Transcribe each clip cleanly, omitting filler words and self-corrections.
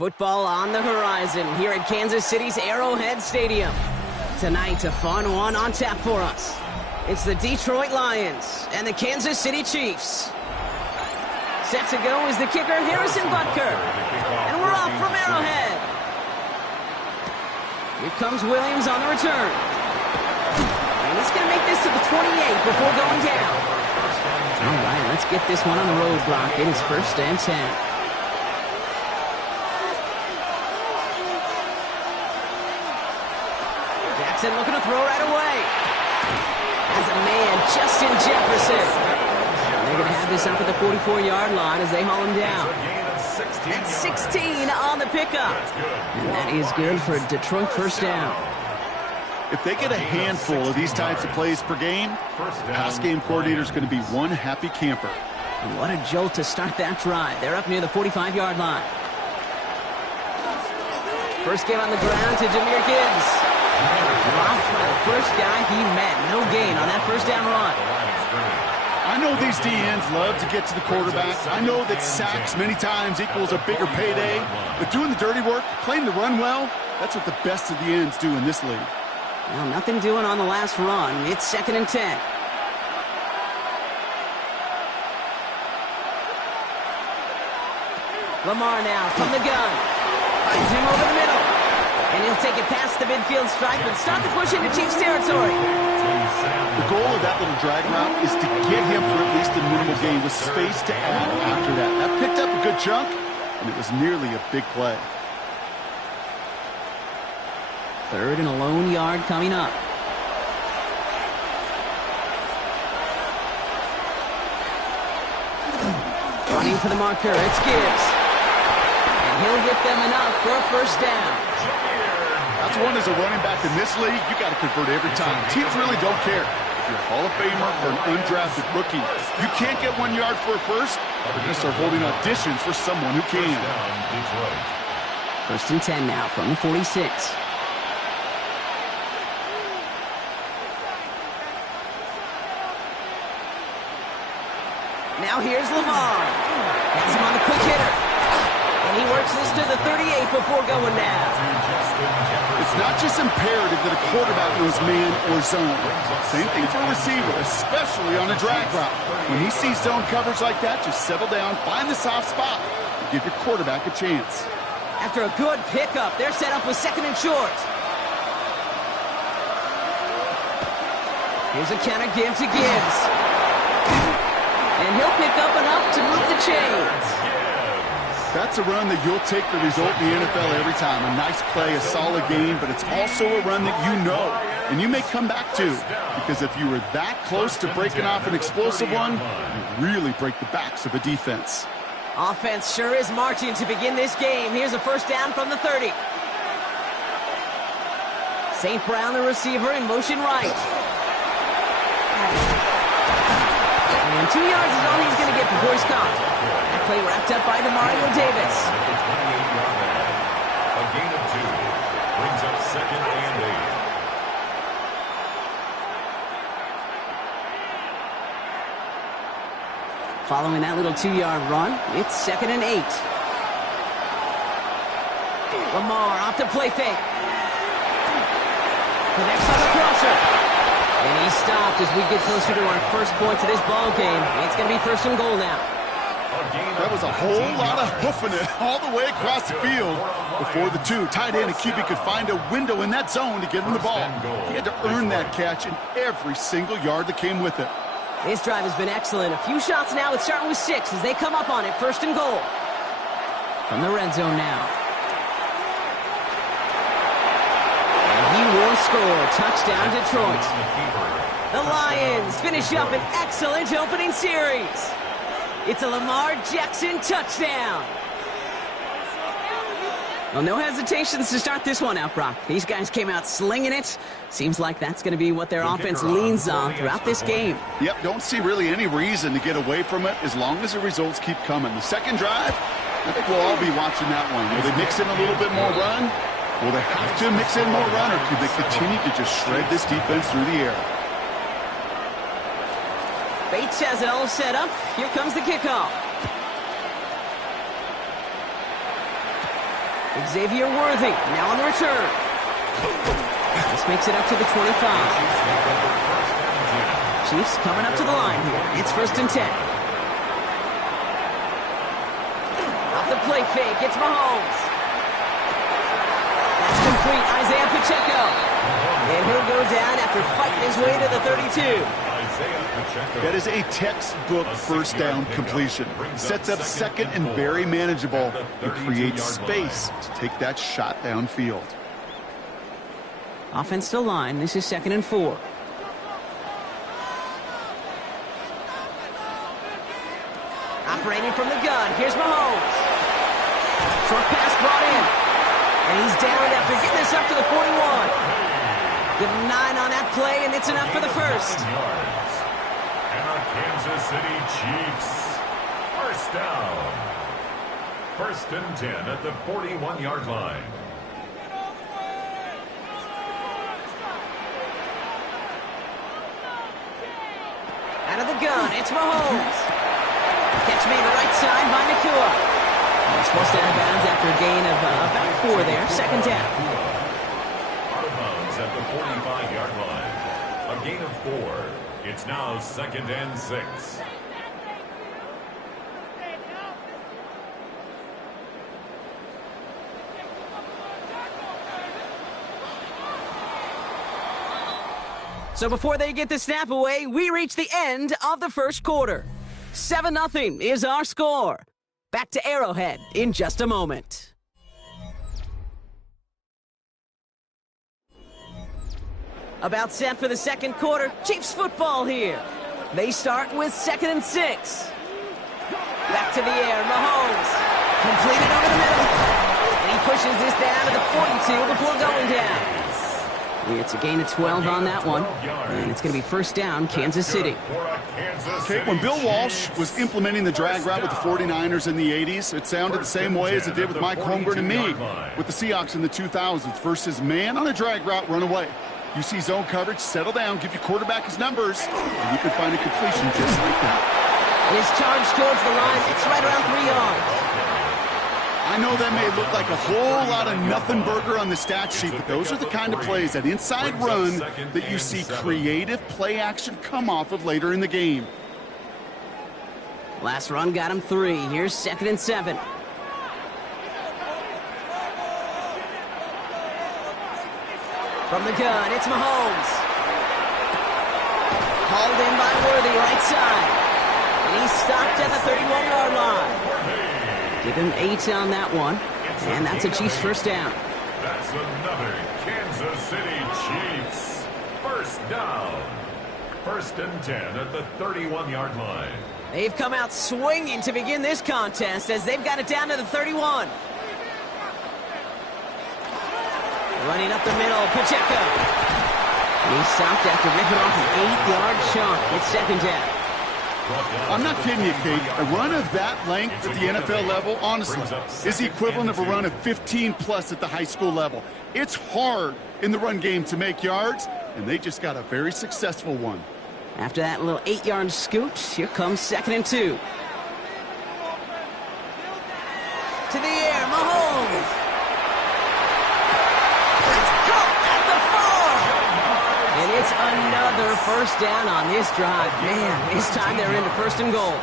Football on the horizon here at Kansas City's Arrowhead Stadium. Tonight, a fun one on tap for us. It's the Detroit Lions and the Kansas City Chiefs. Set to go is the kicker, Harrison Butker. And we're off from Arrowhead. Here comes Williams on the return. And he's going to make this to the 28 before going down. All right, let's get this one on the road block. It is 1st and 10. Jackson looking to throw right away. As a man, Justin Jefferson. They're going to have this up at the 44-yard line as they haul him down. That's 16 on the pickup. And that is good for Detroit 1st down. If they get a handful of these types of plays per game, the pass game coordinator is going to be one happy camper. And what a jolt to start that drive. They're up near the 45-yard line. First game on the ground to Jahmyr Gibbs. Dropped by the first guy he met. No gain on that 1st down run. I know these DNs love to get to the quarterback. I know that sacks many times equals a bigger payday. But doing the dirty work, playing the run well, that's what the best of the ends do in this league. Well, nothing doing on the last run. It's 2nd and 10. Lamar now from the gun. Finds him over the middle. And he'll take it past the midfield stripe and start the push into Chiefs territory. The goal of that little drag route is to get him for at least a minimal gain with space to add after that. That picked up a good chunk, and it was nearly a big play. 3rd and a lone yard coming up. Running for the marker, it's Gibbs. And he'll get them enough for a 1st down. That's one as a running back in this league, you got to convert every time. Teams really don't care. If you're a Hall of Famer or an undrafted rookie, you can't get 1 yard for a first, they're going to start holding auditions for someone who can. 1st and 10 now from the 46. Now here's Lamar. Has him on the quick hitter. And he works this to the 38 before going down. It's not just imperative that a quarterback knows man or zone. Same thing for a receiver, especially on a drag route. When he sees zone coverage like that, just settle down, find the soft spot, and give your quarterback a chance. After a good pickup, they're set up with 2nd and short. Here's a counter give to Gibbs. And he'll pick up enough to move the chains. That's a run that you'll take the result in the NFL every time. A nice play, a solid game, but it's also a run that you know, and you may come back to. Because if you were that close to breaking off an explosive one, you really break the backs of a defense. Offense sure is marching to begin this game. Here's a 1st down from the 30. St. Brown, the receiver, in motion right. And 2 yards is all he's going to get before he's caught. That play wrapped up by Demario Davis. A gain of 2 brings up 2nd and 8. Following that little 2-yard run, it's 2nd and 8. Lamar off the play fake. Connects on the crosser. And he stopped as we get closer to our first point to this ball game. It's going to be 1st and goal now. That was a whole lot of hoofing it all the way across the field before the 2 tight end and QB could find a window in that zone to get him the ball. He had to earn that catch in every single yard that came with it. This drive has been excellent. A few shots now. It's starting with 6 as they come up on it. 1st and goal. From the red zone now. He will score. Touchdown, Detroit. The Lions finish up an excellent opening series. It's a Lamar Jackson touchdown. Well, no hesitations to start this one out, Brock. These guys came out slinging it. Seems like that's going to be what their offense leans on throughout this game. Yep, don't see really any reason to get away from it as long as the results keep coming. The second drive, I think we'll all be watching that one. Will they mix in a little bit more run? Will they have to mix in more run, or could they continue to just shred this defense through the air? Bates has it all set up. Here comes the kickoff. Xavier Worthy now on the return. This makes it up to the 25. Chiefs coming up to the line here. It's 1st and 10. Off the play fake, it's Mahomes. That's complete, Isaiah Pacheco. And he'll go down after fighting his way to the 32. That is a textbook first down completion. Sets up second and very manageable and creates space to take that shot downfield. Offense still line. This is 2nd and 4. Operating from the gun. Here's Mahomes. Short pass brought in. And he's down after getting this up to the 41. Give him 9 on that play, and it's enough for the first. And our Kansas City Chiefs. First down. 1st and 10 at the 41-yard line. Out of the gun, it's Mahomes. Catch made the right side by Nacua. He's forced out of bounds after a gain of about 4 there. 2nd down. Out of bounds at the 45-yard line. A gain of 4. It's now 2nd and 6. So before they get the snap away, we reach the end of the first quarter. 7-0 is our score. Back to Arrowhead in just a moment. About set for the second quarter. Chiefs football here. They start with 2nd and 6. Back to the air, Mahomes. Completed over the middle. And he pushes this down to the 42 before going down. It's a gain of 12 on that one. And it's going to be 1st down, Kansas City. Okay, when Bill Walsh was implementing the drag route with the 49ers in the 80s, it sounded the same way as it did with Mike Holmgren and me with the Seahawks in the 2000s versus man on a drag route, run away. You see zone coverage, settle down, give your quarterback his numbers, and you can find a completion just like that. His charge towards the line, it's right around 3 yards. I know that may look like a whole lot of nothing burger on the stat sheet, but those are the kind of plays, that inside run, that you see creative play action come off of later in the game. Last run got him 3. Here's 2nd and 7. From the gun, it's Mahomes. Hauled in by Worthy, right side. And he's stopped at the 31-yard line. Give him 8 on that one. And that's a Chiefs 1st down. That's another Kansas City Chiefs. 1st down. 1st and 10 at the 31-yard line. They've come out swinging to begin this contest as they've got it down to the 31. Running up the middle, Pacheco. And he's stopped after ripping off an 8-yard chunk. It's 2nd down. I'm not kidding you, Kate. A run of that length at the NFL level, honestly, is the equivalent of a run of 15-plus at the high school level. It's hard in the run game to make yards, and they just got a very successful one. After that little 8-yard scoot, here comes 2nd and 2. To the air, Mahomes. It's caught at the 4. And it's another 1st down on this drive. Man, this time they're into 1st and goal.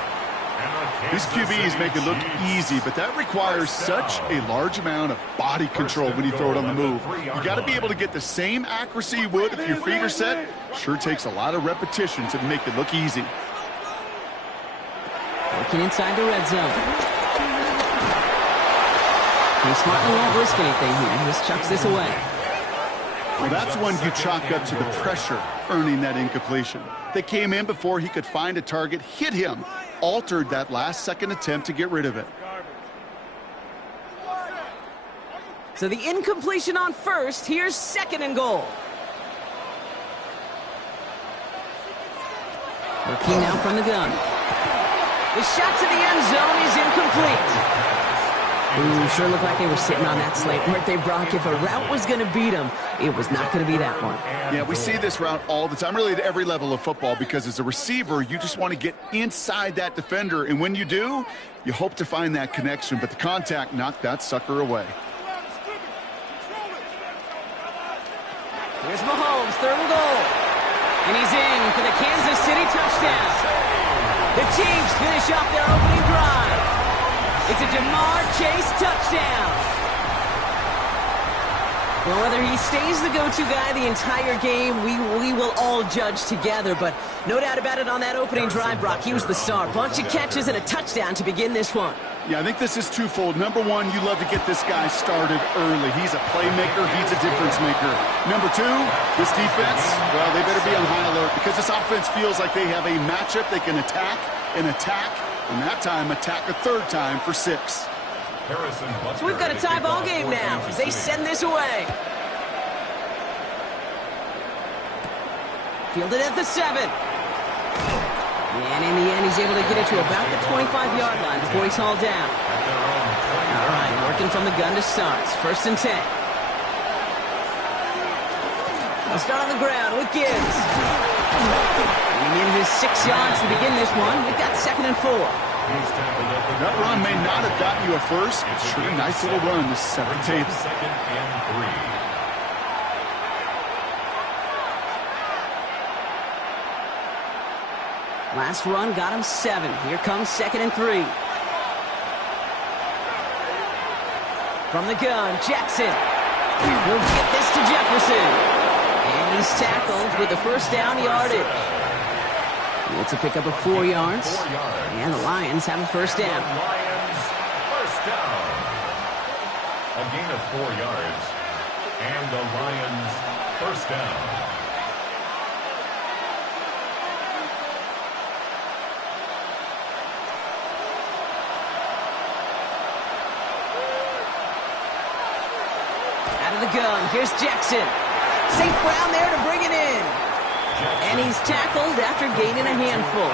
These QBs make it look easy, but that requires such a large amount of body control when you throw it on the move. You got to be able to get the same accuracy you would if your feet are set. Sure takes a lot of repetition to make it look easy. Working inside the red zone. He smartly won't risk anything here. He just chucks this away. Well, that's one you chalk up to the pressure earning that incompletion. They came in before he could find a target, hit him, altered that last-second attempt to get rid of it. So the incompletion on 1st. Here's 2nd and goal. Working now from the gun. The shot to the end zone is incomplete. Ooh, sure looked like they were sitting on that slate, weren't they, Brock? If a route was going to beat them, it was not going to be that one. Yeah, we see this route all the time, really at every level of football, because as a receiver, you just want to get inside that defender, and when you do, you hope to find that connection, but the contact knocked that sucker away. Here's Mahomes, 3rd and goal. And he's in for the Kansas City touchdown. The Chiefs finish off their opening drive. It's a Ja'Marr Chase touchdown. Well, whether he stays the go-to guy the entire game, we will all judge together. But no doubt about it on that opening drive, Brock. He was the star. Bunch of catches and a touchdown to begin this one. Yeah, I think this is twofold. Number one, you love to get this guy started early. He's a playmaker. He's a difference maker. Number two, this defense, well, they better be on high alert because this offense feels like they have a matchup they can attack, and that time attack a 3rd time for 6. So we've got a tie ball game now as they send this away. Fielded at the 7. And in the end, he's able to get it to about the 25-yard line before he's hauled down. All right, working from the gun to start. 1st and 10. They'll start on the ground with Gibbs. And he needed his 6 yards to begin this one. We've got 2nd and 4. That run may not have gotten you a first, but sure a nice little run to set the table. 2nd and 3. Last run got him 7. Here comes 2nd and 3. From the gun, Jackson. He'll get this to Jefferson. And he's tackled with the 1st down yardage. It's a pickup of 4 yards. And the Lions have a 1st down. Lions, 1st down. A gain of 4 yards. And the Lions, 1st down. Out of the gun, here's Jackson. St. Brown there to bring it in. And he's tackled after gaining a handful.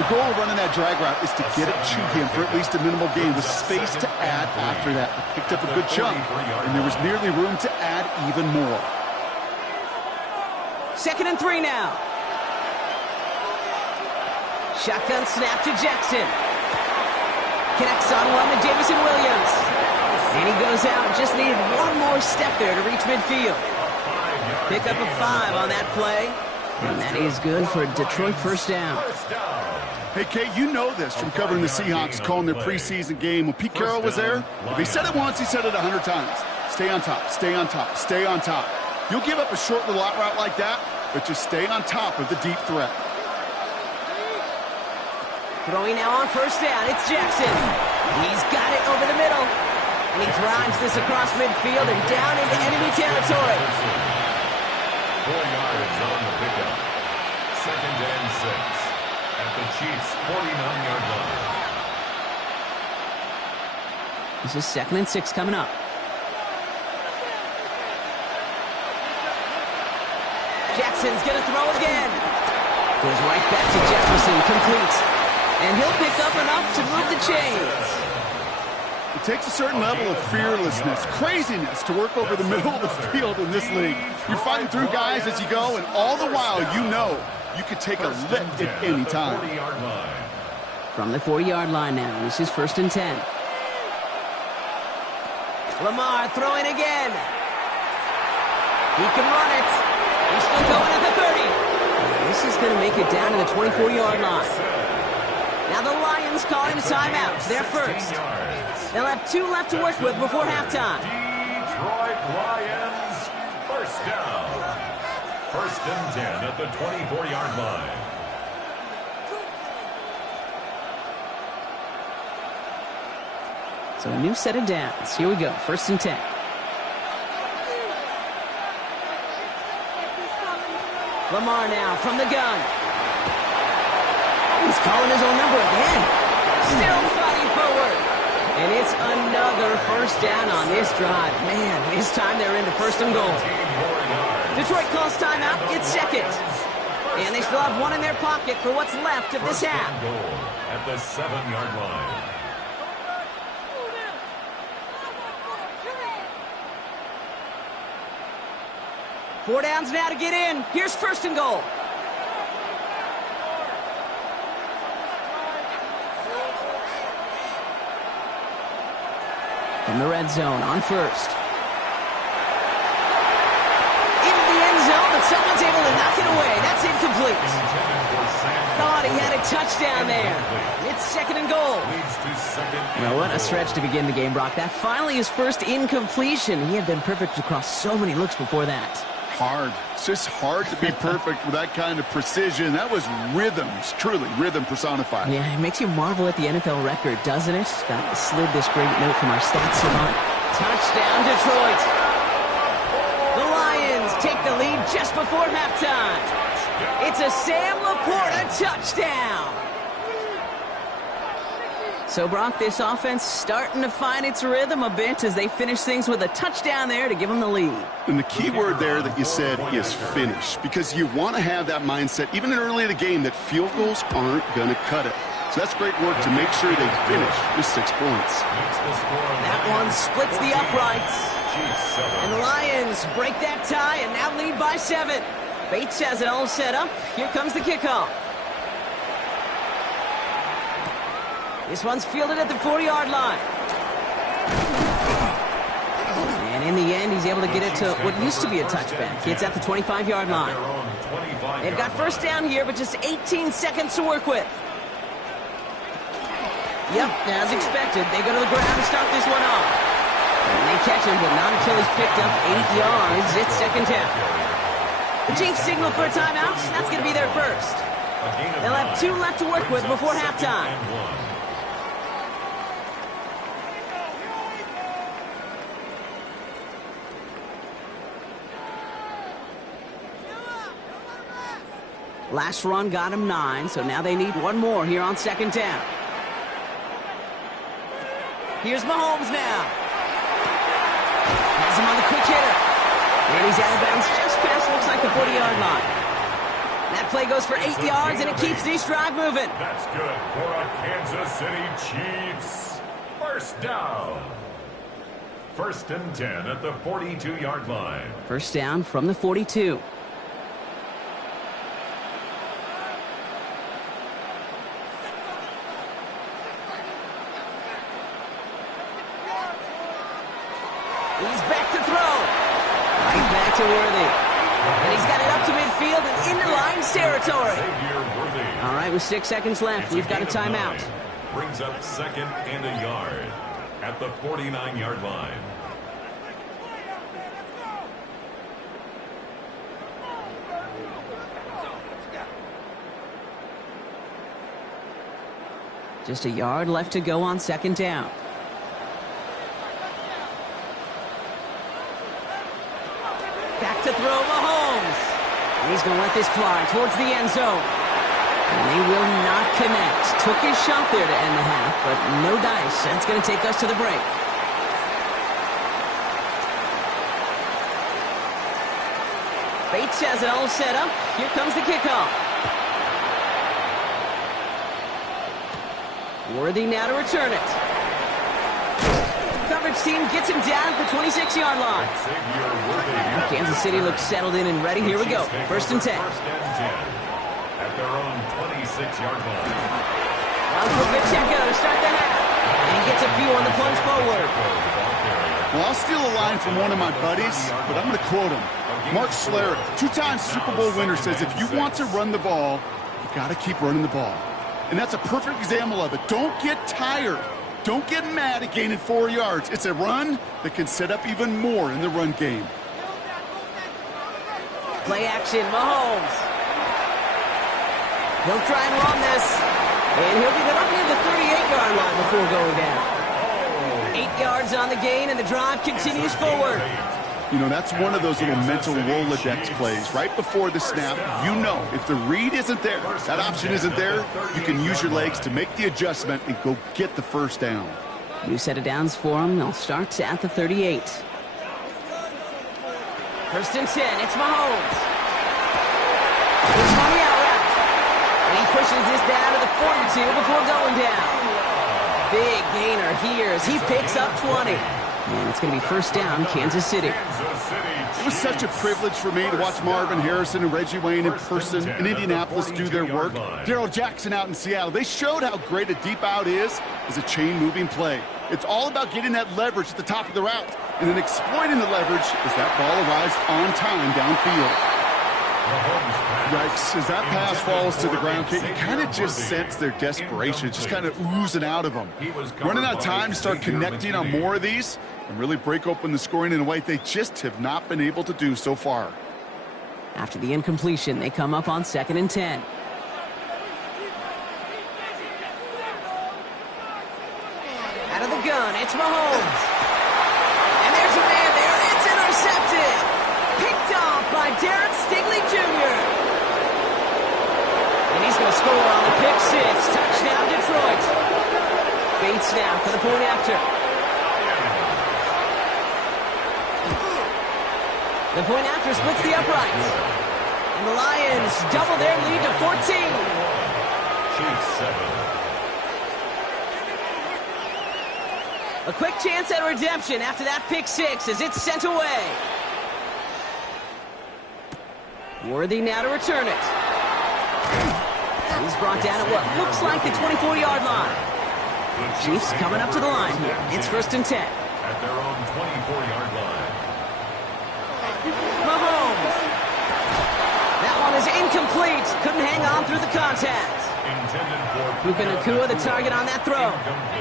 The goal of running that drag route is to get it to him for at least a minimal gain with space to add after that. He picked up a good chunk, and there was nearly room to add even more. 2nd and 3 now. Shotgun snap to Jackson. Connects on one to Jameson Williams. And he goes out, just needed one more step there to reach midfield. Pick up a 5 on that play. And that is good for Detroit 1st down. Hey, Kate, you know this from covering the Seahawks, calling their preseason game. When Pete Carroll was there, if he said it once, he said it 100 times. Stay on top, stay on top, stay on top. You'll give up a short little out route like that, but just stay on top of the deep threat. Throwing now on 1st down, it's Jackson. He's got it over the middle. And he drives this across midfield and down into enemy territory. 4 yards on the pickup. 2nd and 6 at the Chiefs' 49-yard line. This is 2nd and 6 coming up. Jackson's going to throw again. Goes right back to Jefferson, complete. And he'll pick up enough to move the chains. It takes a certain level of fearlessness, craziness to work over the middle of the field in this league. You're fighting through guys as you go, and all the while you know you could take a lift at any time. From the 40-yard line now, this is 1st and 10. Lamar throwing again. He can run it. He's still going at the 30. And this is going to make it down to the 24-yard line. Now the Lions calling a timeout. They're first. They'll have 2 left to work with before halftime. Detroit Lions, 1st down. 1st and 10 at the 24-yard line. So a new set of downs. Here we go. 1st and 10. Lamar now from the gun. He's calling his own number again. Still fighting forward. And it's another 1st down on this drive. Man, this time they're into 1st and goal. Detroit calls timeout. It's 2nd. And they still have 1 in their pocket for what's left of this half. At the 7-yard line. Four downs now to get in. Here's 1st and goal. From the red zone on 1st. and someone's able to knock it away. That's incomplete. Thought he had a touchdown there. It's second and goal. Well, what a stretch to begin the game, Brock. That finally his first incompletion. He had been perfect across so many looks before that. Hard. It's just hard to be perfect with that kind of precision. That was rhythm. It's truly rhythm personified. Yeah, it makes you marvel at the NFL record, doesn't it? That slid this great note from our stats savant. Touchdown, Detroit. The Lions take the lead just before halftime. It's a Sam Laporta touchdown. So, Brock, this offense starting to find its rhythm a bit as they finish things with a touchdown there to give them the lead. And the key word there that you said is finish, because you want to have that mindset, even early in the game, that field goals aren't going to cut it. So that's great work to make sure they finish with 6 points. That one splits the uprights. And the Lions break that tie and now lead by 7. Bates has it all set up. Here comes the kickoff. This one's fielded at the 40-yard line. And in the end, he's able to get it to what used to be a touchback. It's at the 25-yard line. They've got first down here, but just 18 seconds to work with. Yep, as expected, they go to the ground to start this one off. And they catch him, but not until he's picked up 8 yards. It's second down. The Chiefs signal for a timeout. That's going to be their first. They'll have 2 left to work with before halftime. Last run got him 9, so now they need one more here on second down. Here's Mahomes now. Has him on the quick hitter. And he's out of bounds just past, looks like the 40-yard line. That play goes for 8 yards, and it keeps this drive moving. That's good for a Kansas City Chiefs. First down. First and 10 at the 42-yard line. First down from the 42. He's back to throw. Right back to Worthy. And he's got it up to midfield and into Lions territory. All right, with 6 seconds left, we've got a timeout. Brings up second and a yard at the 49-yard line. Just a yard left to go on second down. Back to throw, Mahomes. And he's going to let this fly towards the end zone. And they will not connect. Took his shot there to end the half, but no dice. That's going to take us to the break. Bates has it all set up. Here comes the kickoff. Worthy now to return it. Coverage team gets him down at the 26-yard line. Kansas City looks settled in and ready. Here we go. First and 10. At their own 26-yard line. Now for Pacheco to start the half. And he gets a few on the plunge forward. Well, I'll steal a line from one of my buddies, but I'm going to quote him. Mark Schlereth, 2-time Super Bowl winner, says if you want to run the ball, you got to keep running the ball. And that's a perfect example of it. Don't get tired. Don't get mad at gaining 4 yards. It's a run that can set up even more in the run game. Play action, Mahomes. He'll try and run this. And he'll get it up near the 38-yard line before going down. 8 yards on the gain, and the drive continues forward. You know, that's one of those little mental Rolodex plays. Right before the snap, you know if the read isn't there, that option isn't there, you can use your legs to make the adjustment and go get the first down. New set of downs for him. They'll start at the 38. First and 10. It's Mahomes. It's on the out route. And he pushes this down to the 42 before going down. Big gainer here as he picks up 20. And it's going to be first down, Kansas City. It was such a privilege for me to watch Marvin Harrison and Reggie Wayne in person in Indianapolis do their work. Darrell Jackson out in Seattle. They showed how great a deep out is as a chain-moving play. It's all about getting that leverage at the top of the route and then exploiting the leverage as that ball arrives on time downfield. Yikes, as that pass falls to the ground, Kate, you kind of just sense their desperation, just kind of oozing out of them. Running out of time to start connecting on more of these and really break open the scoring in a way they just have not been able to do so far. After the incompletion, they come up on 2nd and 10. Out of the gun, it's Mahomes. And there's a man there. It's intercepted. Picked off by Darren Stingley Jr. And he's going to score on the pick six. Touchdown, Detroit. Bates now for the point after. The point after splits the uprights. And the Lions double their lead to 14. Chiefs 7. A quick chance at redemption after that pick six as it's sent away. Worthy now to return it. He's brought down at what looks like the 24-yard line. Chiefs coming up to the line here. It's 1st and 10. At their own 24-yard line. Mahomes. That one is incomplete. Couldn't hang on through the contact. Puka Nacua the target on that throw.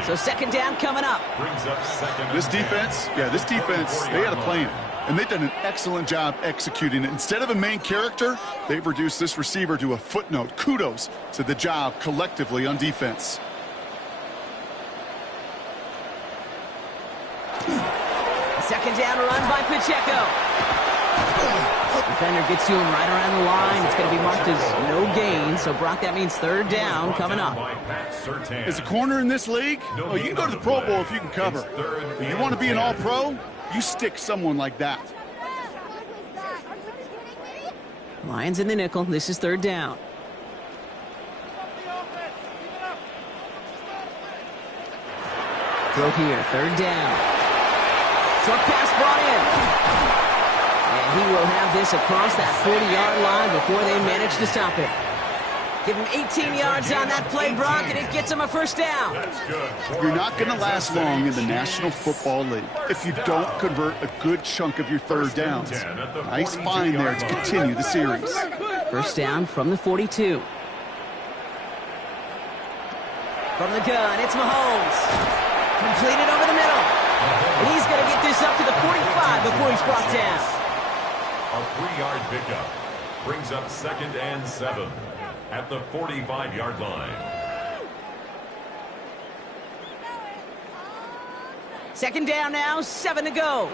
So 2nd down coming up. This defense, they had a plan. And they've done an excellent job executing it. Instead of a main character, they've reduced this receiver to a footnote. Kudos to the job collectively on defense. A 2nd down run by Pacheco. Defender gets to him right around the line. It's going to be marked as no gain. So, Brock, that means 3rd down coming up. As a corner in this league, oh, you can go to the Pro Bowl if you can cover. But you want to be an all-pro? You stick someone like that. Lions in the nickel. This is 3rd down. Throw here, 3rd down. Short pass brought in. And he will have this across that 40-yard line before they manage to stop it. Give him 18 yards on that play, Brock, and it gets him a 1st down. You're not going to last long in the National Football League if you don't convert a good chunk of your 3rd downs. Nice find there to continue the series. 1st down from the 42. From the gun, it's Mahomes. Completed over the middle. And he's going to get this up to the 45 before he's brought down. A 3-yard pickup brings up 2nd and 7 at the 45-yard line. 2nd down now, 7 to go.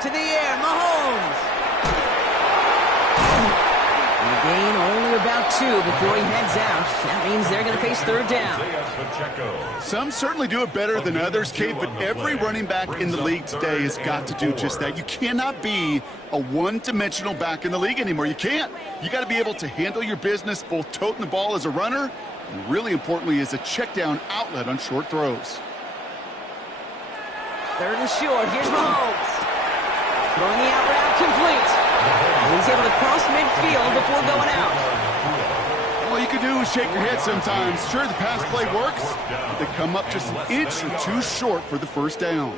To the air, Mahomes. And the gain only about 2 before he heads out. That means they're going to face 3rd down. Some certainly do it better than others, Kate, but every running back in the league today has got to do just that. You cannot be a one-dimensional back in the league anymore. You can't. You got to be able to handle your business, both toting the ball as a runner, and really importantly as a check-down outlet on short throws. 3rd and short. Here's Mahomes. Throwing the out route complete. And he's able to cross midfield before going out. All you can do is shake your head sometimes. Sure, the pass play works, but they come up just an inch or 2 short for the 1st down.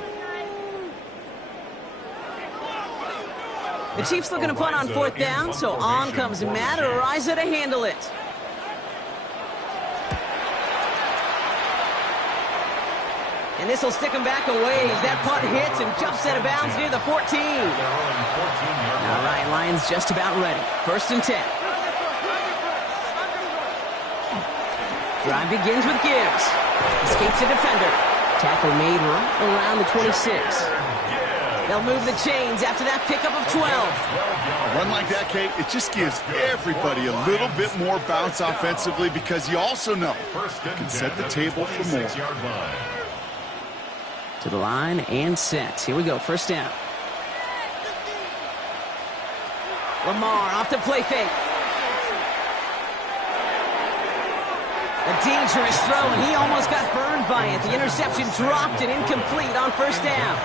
The Chiefs looking to punt on 4th down, so on comes Matt Araiza to handle it. And this will stick him back a ways. That punt hits and jumps out of bounds near the 14. All right, Lions just about ready. 1st and 10. Drive begins with Gibbs. Escapes a defender. Tackle made right around the 26. They'll move the chains after that pickup of 12. A run like that, Kate, it just gives everybody a little bit more bounce offensively because you also know you can set the table for more. To the line and set. Here we go, 1st down. Lamar off the play fake. A dangerous throw, and he almost got burned by it. The interception dropped and incomplete on 1st down.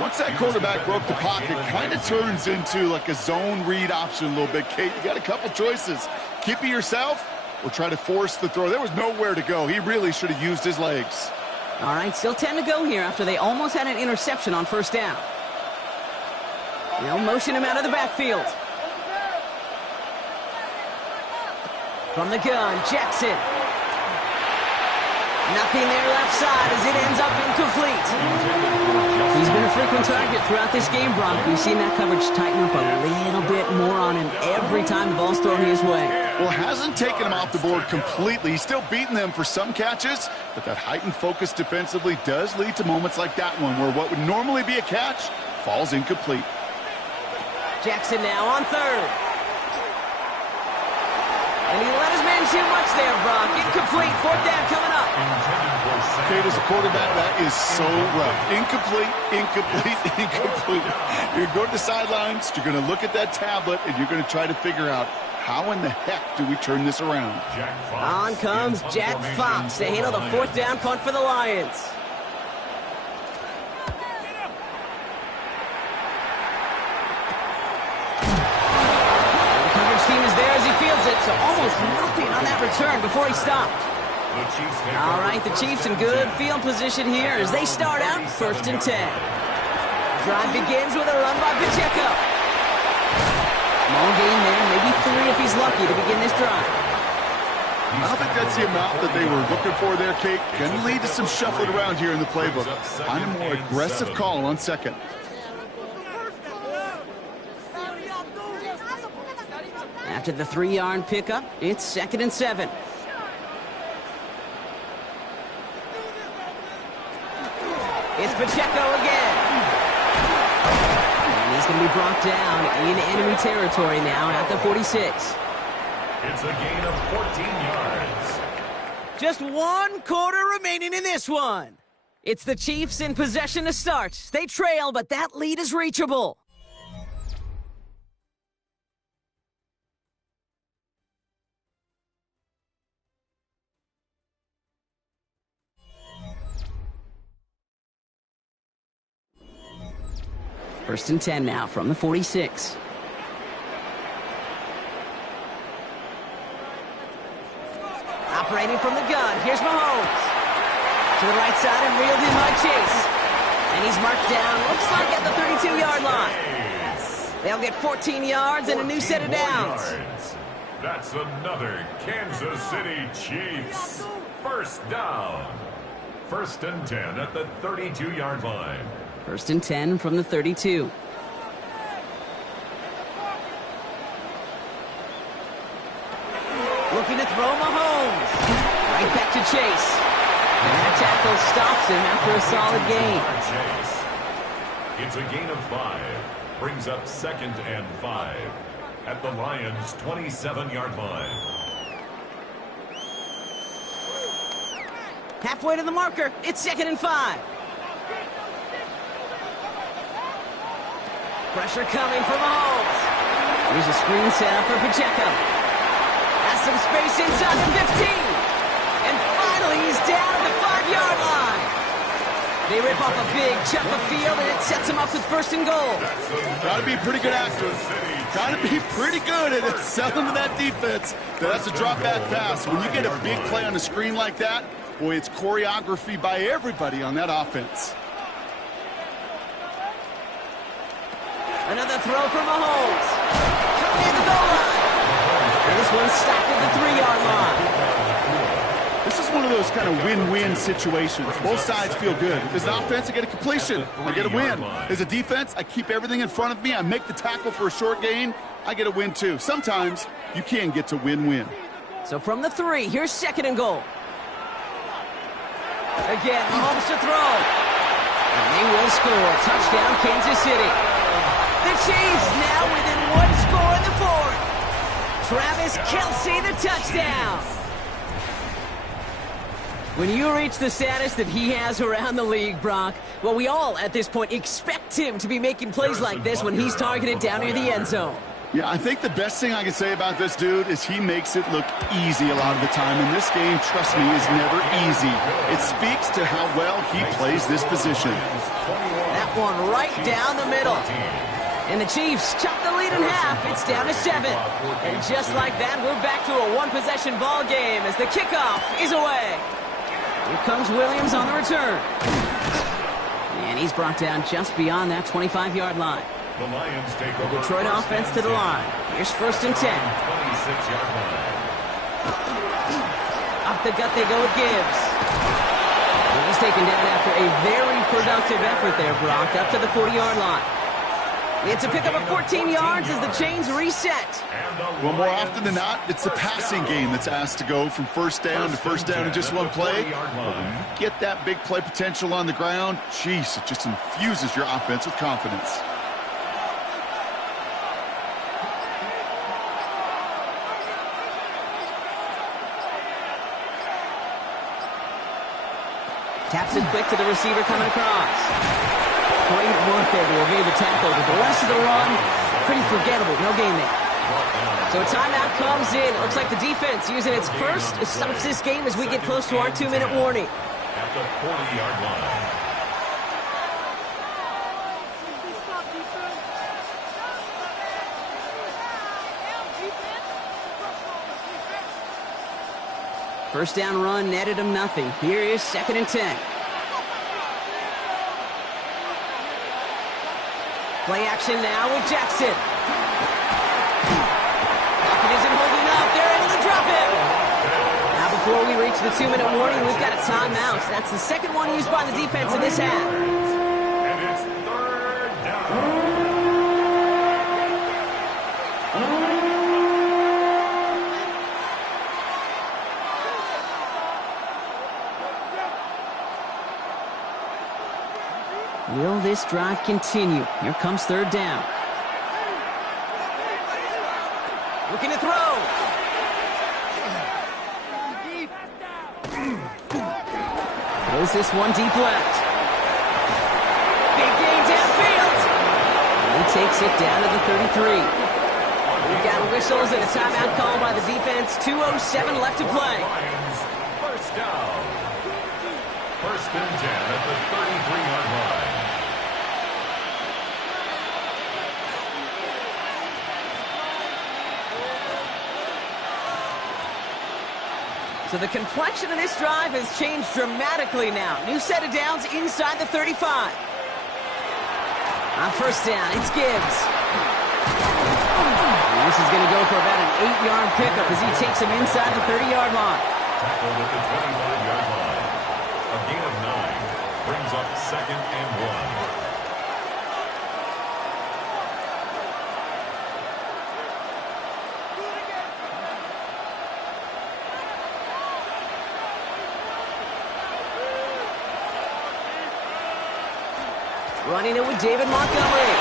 Once that quarterback broke the pocket, kind of turns into like a zone read option a little bit. Kate, you got a couple choices. Keep it yourself or try to force the throw. There was nowhere to go. He really should have used his legs. All right, still 10 to go here after they almost had an interception on 1st down. They'll motion him out of the backfield. From the gun, Jackson. Nothing there left side as it ends up incomplete. He's been a frequent target throughout this game, Brock. We've seen that coverage tighten up a little bit more on him every time the ball's thrown his way. Well, hasn't taken him off the board completely. He's still beating them for some catches, but that heightened focus defensively does lead to moments like that one where what would normally be a catch falls incomplete. Jackson now on third. And he let his man too much there, Brock. Incomplete. Fourth down coming up. Kate, as a quarterback, that is so rough. Incomplete, incomplete, incomplete. You're going to the sidelines, you're going to look at that tablet, and you're going to try to figure out how in the heck do we turn this around. On comes Jack Fox to handle the fourth down punt for the Lions. Team is there as he fields it, so almost nothing on that return before he stopped. All right, the Chiefs in good field position here as they start out 1st and 10. Drive begins with a run by Pacheco. Small gain there, maybe 3 if he's lucky to begin this drive. I don't think that's the amount that they were looking for there, Kate. Can lead to some shuffling around here in the playbook. Find a more aggressive call on second. After the 3-yard pickup, it's 2nd and 7. It's Pacheco again. And he's going to be brought down in enemy territory now at the 46. It's a gain of 14 yards. Just 1 quarter remaining in this one. It's the Chiefs in possession to start. They trail, but that lead is reachable. First and 10 now from the 46. Operating from the gun, here's Mahomes. To the right side and reeled in by Chase. And he's marked down, looks like at the 32-yard line. They'll get 14 yards and a new set of downs. That's another Kansas City Chiefs. First down. 1st and 10 at the 32-yard line. 1st and 10 from the 32. Looking to throw Mahomes. Right back to Chase. And that tackle stops him after a solid gain. It's a gain of 5. Brings up 2nd and 5 at the Lions' 27-yard line. Halfway to the marker. It's 2nd and 5. Pressure coming from Mahomes. Here's a screen set up for Pacheco. Has some space inside the 15. And finally, he's down at the 5-yard line. They rip off a big chunk of field, and it sets him up with 1st and goal. Got to be pretty good actor. Got to be pretty good at selling to that defense. That's a drop-back pass. When you get a big play on the screen like that, boy, it's choreography by everybody on that offense. Another throw for Mahomes. Coming in the goal line. And this one's stopped at the 3-yard line. This is one of those kind of win-win situations. Both sides feel good. As an offense, I get a completion. I get a win. As a defense, I keep everything in front of me. I make the tackle for a short gain. I get a win, too. Sometimes you can get to win-win. So from the 3, here's 2nd and goal. Again, Mahomes to throw. And they will score. Touchdown, Kansas City. The Chiefs now within 1 score in the 4th. Travis Kelce, the touchdown. When you reach the status that he has around the league, Brock, well, we all at this point expect him to be making plays like this when he's targeted down near the end zone. Yeah, I think the best thing I can say about this dude is he makes it look easy a lot of the time. And this game, trust me, is never easy. It speaks to how well he plays this position. That one right down the middle. And the Chiefs chop the lead in half. It's down to 7. And just like that, we're back to a one-possession ball game as the kickoff is away. Here comes Williams on the return. And he's brought down just beyond that 25-yard line. The Lions take The over. Detroit offense to the line. Here's 1st and 10. 26-yard line. Off the gut they go with Gibbs. He's taken down after a very productive effort there, Brock, up to the 40-yard line. It's a pickup of 14 yards as the chains reset. Well, more often than not, it's the passing game that's asked to go from first down to first down in just one play. But when you get that big play potential on the ground, geez, it just infuses your offense with confidence. Taps it quick to the receiver coming across. Great work there to evade the tackle, but the rest of the run, pretty forgettable. No gain there. So a timeout comes in. It looks like the defense using its first stops this game as we get close to our 2-minute warning. At the 40-yard line. First down run netted him nothing. Here is 2nd and 10. Play action now with Jackson. Lockett isn't holding up. They're able to drop him. Now before we reach the 2-minute warning, we've got a timeout. That's the second one used by the defense in this half. And it's 3rd down. Will this drive continue? Here comes 3rd down. Looking to throw. Throws this one deep left. Big gain downfield. And he takes it down to the 33. We've got whistles and a timeout call by the defense. 2:07 left to play. Lions, first down. 1st and 10 at the 33-yard line. So the complexion of this drive has changed dramatically now. New set of downs inside the 35. On 1st down, it's Gibbs. And this is going to go for about an 8-yard pickup as he takes him inside the 30-yard line. Tackled at the 25-yard line. A gain of 9 brings up 2nd and 1. Running it with David Montgomery.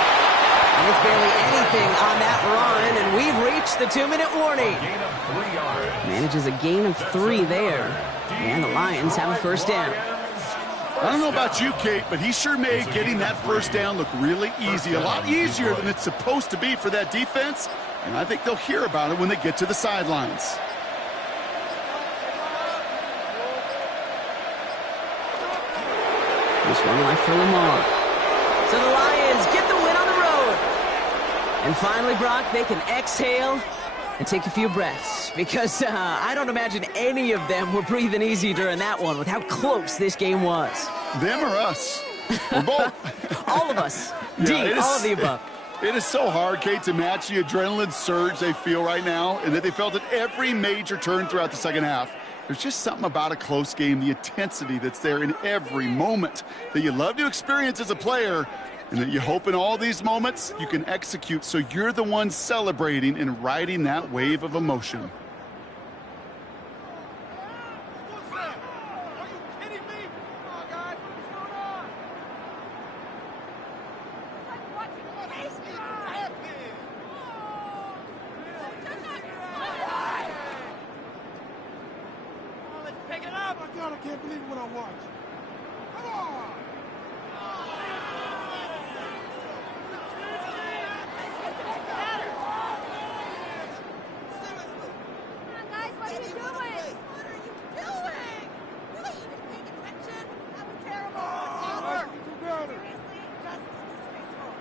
And it's barely anything on that run, and we've reached the 2-minute warning. A gain of 3 yards. Manages a gain of 3 there. And the Lions have a first down. I don't know about you, Kate, but he sure made getting that first down look really easy. A lot easier than it's supposed to be for that defense. And I think they'll hear about it when they get to the sidelines. This one left for Lamar. So the Lions get the win on the road. And finally, Brock, they can exhale and take a few breaths. Because I don't imagine any of them were breathing easy during that one with how close this game was. Them or us? We're both. All of us. Yeah, All of the above. It is so hard, Kate, to match the adrenaline surge they feel right now and that they felt at every major turn throughout the second half. There's just something about a close game, the intensity that's there in every moment that you love to experience as a player, and that you hope in all these moments you can execute so you're the one celebrating and riding that wave of emotion. I can't believe what I watched. Come on! Guys, what are you doing? What are you doing? Really, you didn't pay attention? That was terrible. Why should we do better? Seriously, just disgraceful.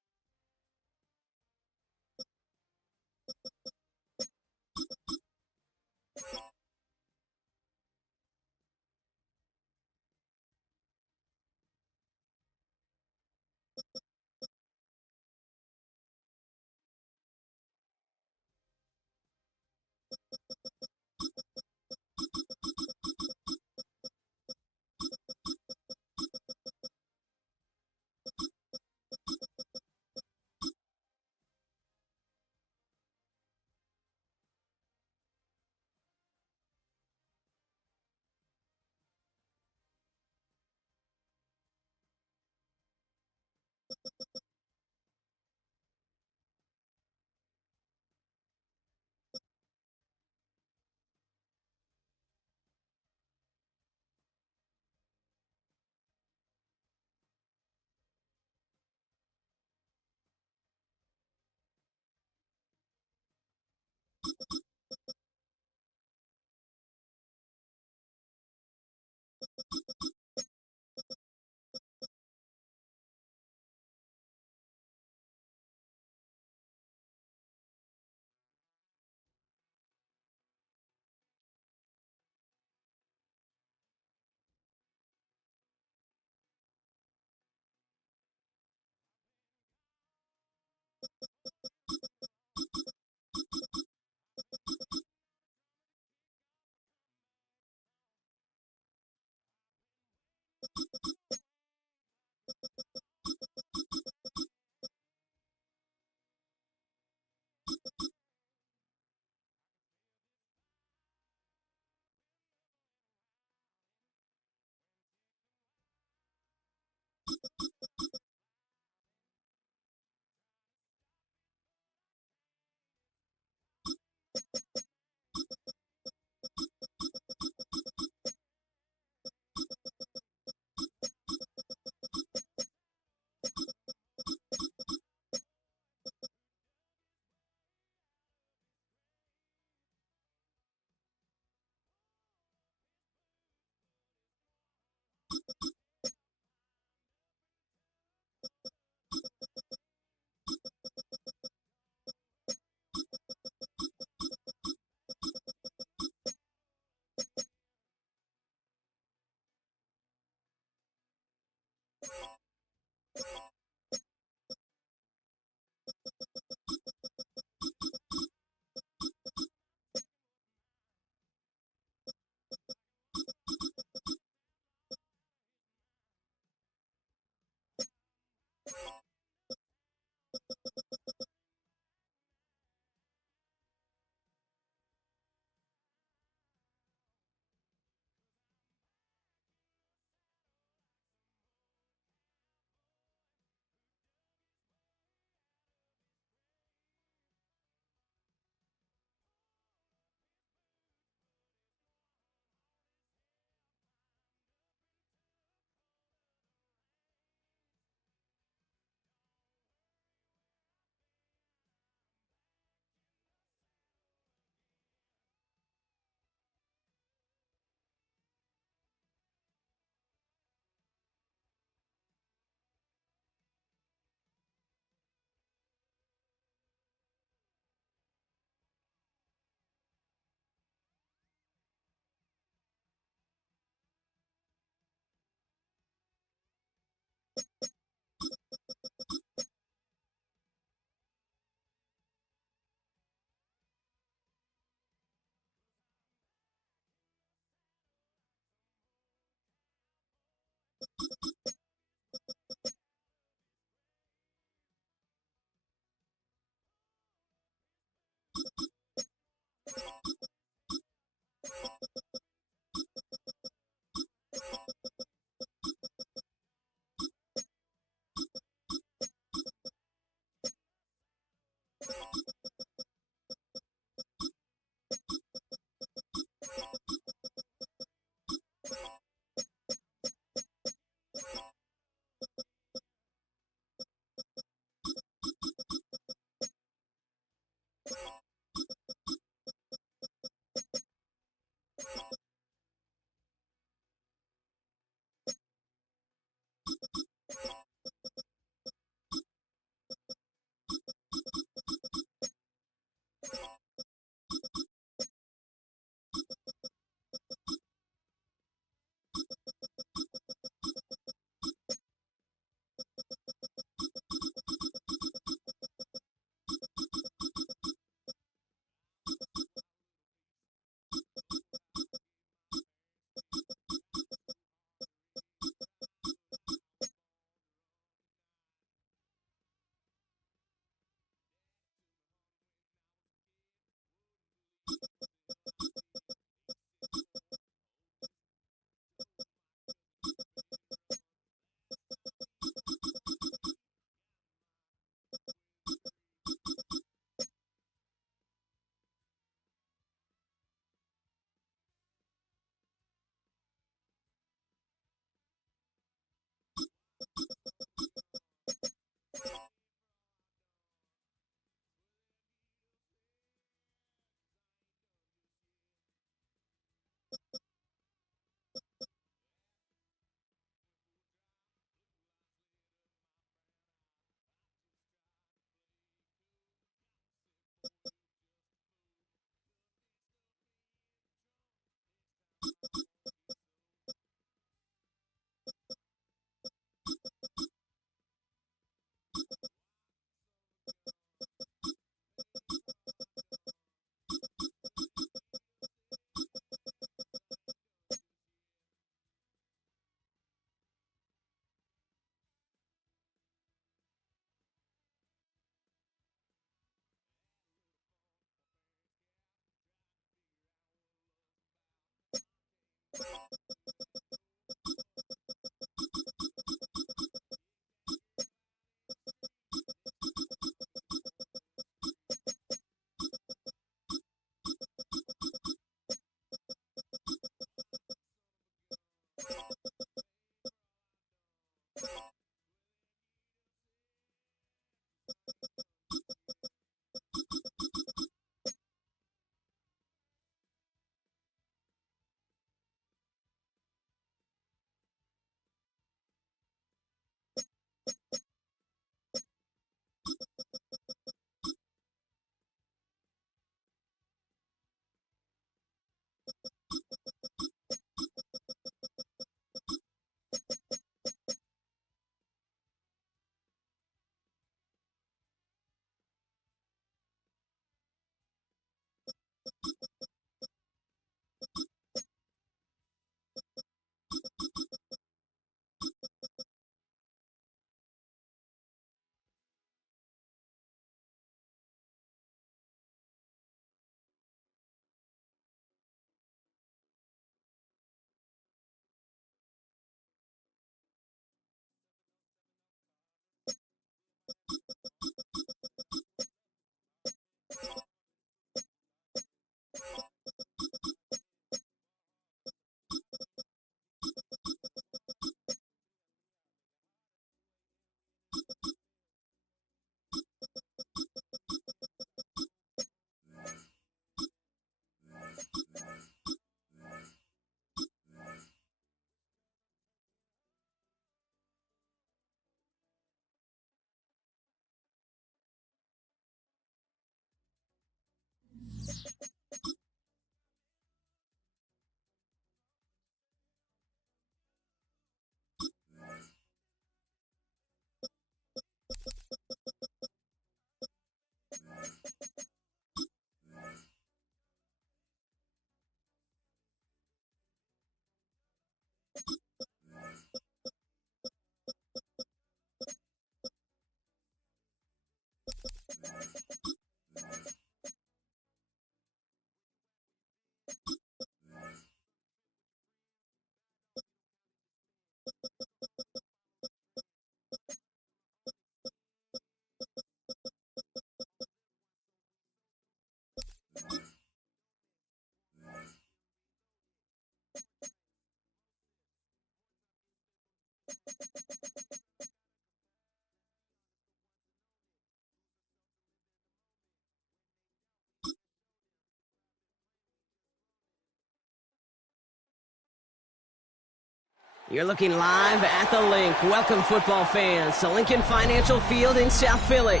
You're looking live at the Link. Welcome, football fans, to Lincoln Financial Field in South Philly.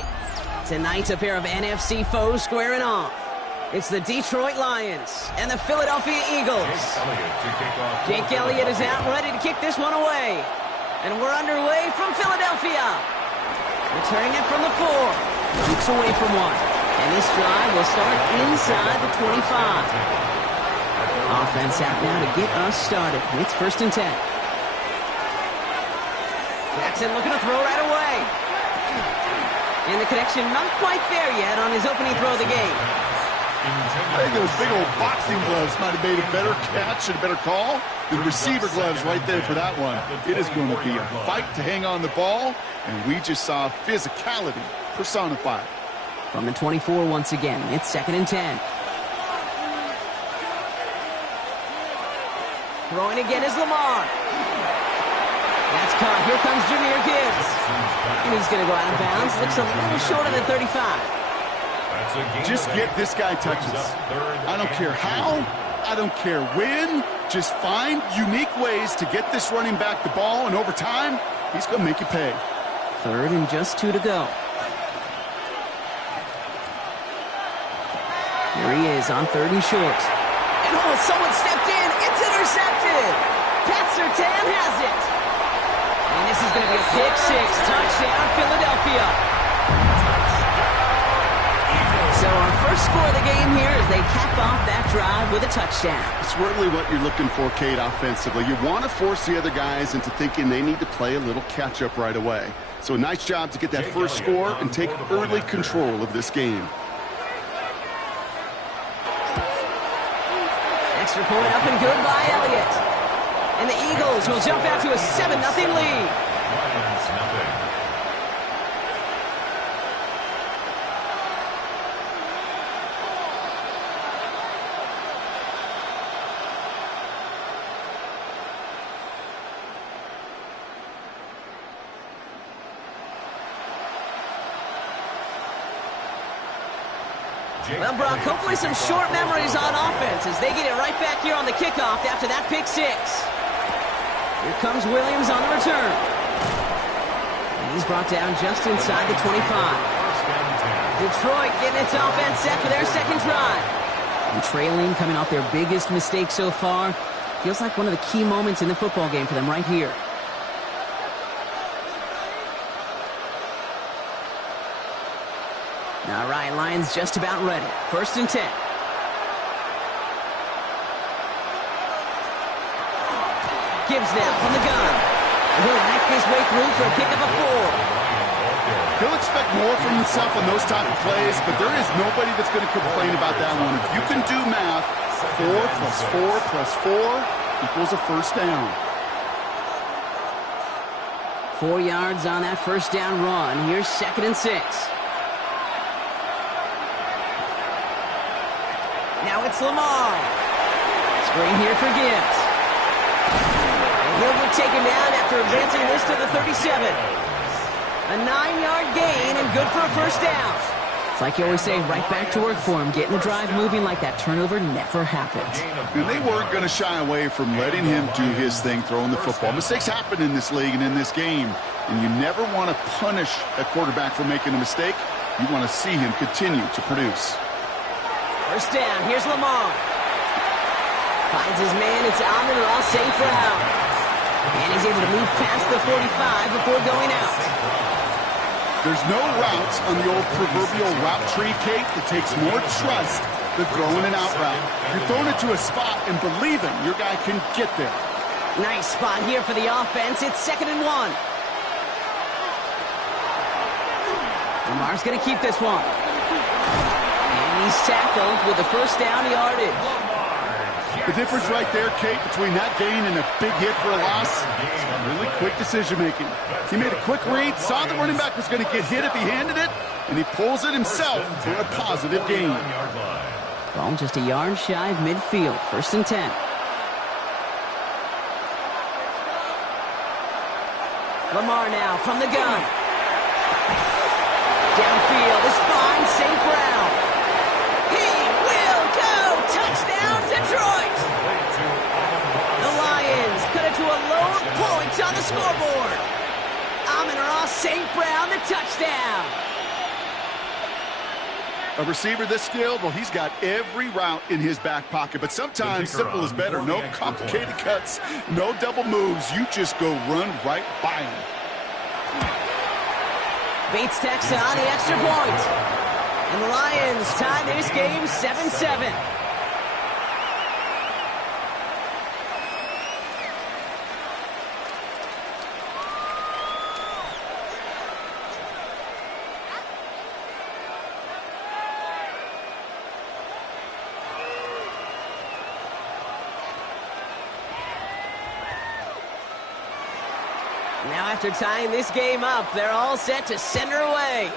Tonight, a pair of NFC foes squaring off. It's the Detroit Lions and the Philadelphia Eagles. Jake Elliott is out ready to kick this one away. And we're underway from Philadelphia. Returning it from the 4. Keeps away from 1. And this drive will start inside the 25. Offense out now to get us started. It's 1st and 10. Jackson looking to throw right away. And the connection not quite there yet on his opening throw of the game. I think those big old boxing gloves might have made a better catch and a better call. The receiver gloves right there for that one. It is going to be a fight to hang on the ball, and we just saw physicality personified. From the 24 once again, it's 2nd and 10. Throwing again is Lamar. That's caught. Here comes Jahmyr Gibbs. And he's going to go out of bounds. Looks a little short of the 35. Just get this guy touches. I don't care how. I don't care when. Just find unique ways to get this running back the ball, and over time, he's going to make you pay. 3rd and just 2 to go. Here he is on 3rd and short. And oh, someone stepped in. It's intercepted. Pat Surtain has it. And this is going to be a pick six. Touchdown, Philadelphia. So our first score of the game here as they cap off that drive with a touchdown. It's really what you're looking for, Kate, offensively. You want to force the other guys into thinking they need to play a little catch-up right away. So a nice job to get that first score and take early control of this game. Extra point up and good by Elliott. And the Eagles will jump out to a 7-0 lead. Lions nothing. Well, Brock, hopefully some short memories on offense as they get it right back here on the kickoff after that pick six. Here comes Williams on the return. And he's brought down just inside the 25. Detroit getting its offense set for their second drive. And trailing, coming off their biggest mistake so far. Feels like one of the key moments in the football game for them right here. All right, Lions just about ready. 1st and 10. Gibbs now from the gun. And he'll knife his way through for a pickup of 4. He'll expect more from himself on those type of plays, but there is nobody that's going to complain about that one. If you can do math, 4 plus 4 plus 4 equals a first down. 4 yards on that first down run. Here's 2nd and 6. Now it's Lamar. Screen here for Gibbs. And he'll get taken down after advancing this to the 37. A 9-yard gain and good for a first down. It's like you always say, right back to work for him. Getting the drive moving like that turnover never happened. And they weren't going to shy away from letting him do his thing, throwing the football. Mistakes happen in this league and in this game. And you never want to punish a quarterback for making a mistake. You want to see him continue to produce. First down, here's Lamar. Finds his man, it's Amon-Ra St. Brown. And he's able to move past the 45 before going out. There's no routes on the old proverbial route tree, Kate, that takes more trust than throwing an out route. You're throwing it to a spot and believing your guy can get there. Nice spot here for the offense. It's 2nd and 1. Lamar's going to keep this one. He's tackled with the first down yardage. The difference right there, Kate, between that gain and a big hit for a loss, is really quick decision-making. He made a quick read, saw the running back was going to get hit if he handed it, and he pulls it himself for a positive gain. Ball just a yard shy of midfield. 1st and 10. Lamar now from the gun. Downfield is fine. St. Brown. He will go! Touchdown, Detroit! The Lions cut it to a lone point on the scoreboard. Amon-Ra St. Brown, the touchdown. A receiver this skilled, well, he's got every route in his back pocket, but sometimes simple is better. No complicated cuts, no double moves. You just go run right by him. Bates Texas on the extra point. And the Lions tie this game 7-7. Now after tying this game up, they're all set to send her away.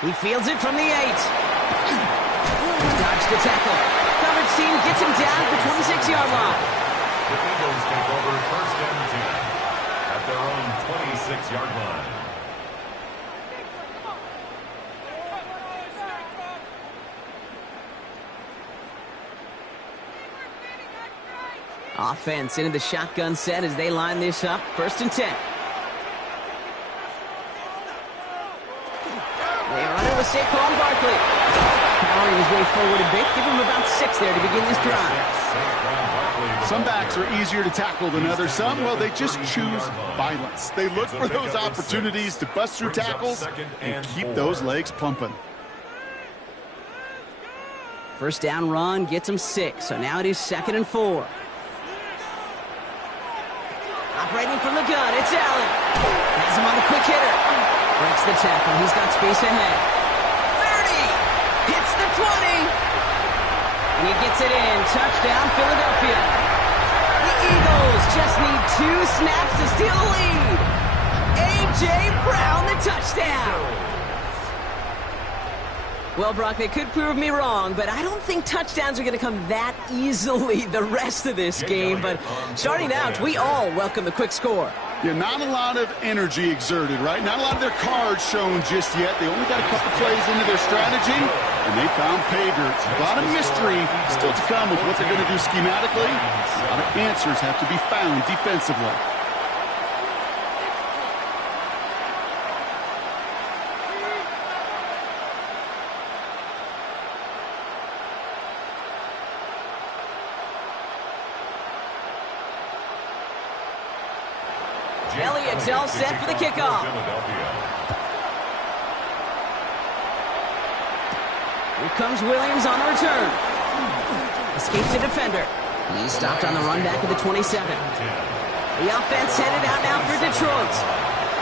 He fields it from the 8. Dodged the tackle. Coverage team gets him down at the 26-yard line. The Eagles take over 1st and 10 at their own 26-yard line. Offense into the shotgun set as they line this up. 1st and 10. They run it with is Saquon Barkley. Powering his way forward a bit. Give him about 6 there to begin this drive. Some backs are easier to tackle than others. Some, well, they just choose violence. They look for those opportunities to bust through tackles and keep those legs pumping. First down run gets him 6, so now it is 2nd and 4. Operating from the gun, it's Allen. Has him on the quick hitter. Breaks the tackle, he's got space ahead. 30! Hits the 20! And he gets it in. Touchdown, Philadelphia. The Eagles just need 2 snaps to steal the lead. A.J. Brown, the touchdown. Well, Brock, they could prove me wrong, but I don't think touchdowns are going to come that easily the rest of this game. But starting out, we all welcome the quick score. Yeah, not a lot of energy exerted, right? Not a lot of their cards shown just yet. They only got a couple plays into their strategy, and they found pay dirt. A lot of mystery still to come with what they're going to do schematically. A lot of answers have to be found defensively. Elliott's all set for the kickoff. Here comes Williams on the return. Escapes the defender. He's stopped on the run back of the 27. The offense headed out now for Detroit.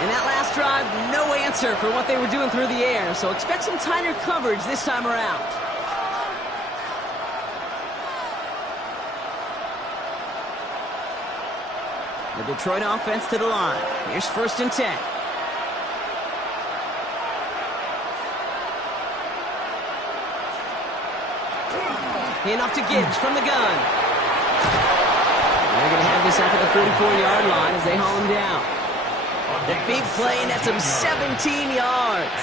And that last drive, no answer for what they were doing through the air. So expect some tighter coverage this time around. The Detroit offense to the line. Here's 1st and 10. Enough to Gibbs from the gun. They're going to have this up at the 44-yard line as they haul him down. The big play nets him 17 yards.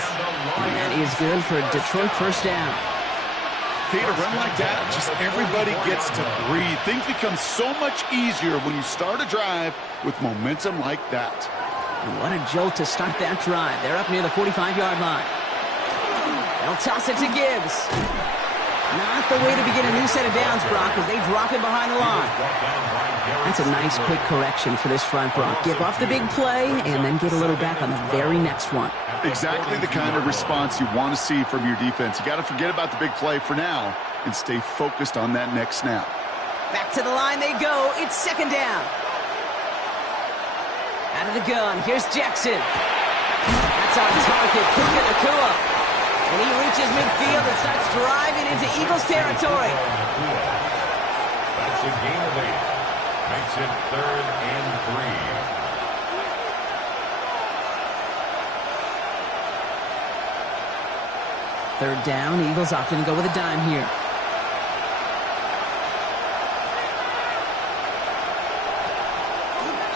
And that is good for a Detroit first down. Okay, to run like that, just everybody gets to breathe. Things become so much easier when you start a drive with momentum like that. And what a jolt to start that drive. They're up near the 45-yard line. They'll toss it to Gibbs. Not the way to begin a new set of downs, Brock, as they drop it behind the line. That's a nice quick correction for this front, Brock. Give up the big play and then get a little back on the very next one. Exactly the kind of response you want to see from your defense. You got to forget about the big play for now and stay focused on that next snap. Back to the line they go. It's 2nd down. Out of the gun. Here's Jackson. That's on target. Puka Nacua. And he reaches midfield and starts driving into Eagles territory. That's a gain of 8. Makes it 3rd and 3. Third down, Eagles opting to go with a dime here.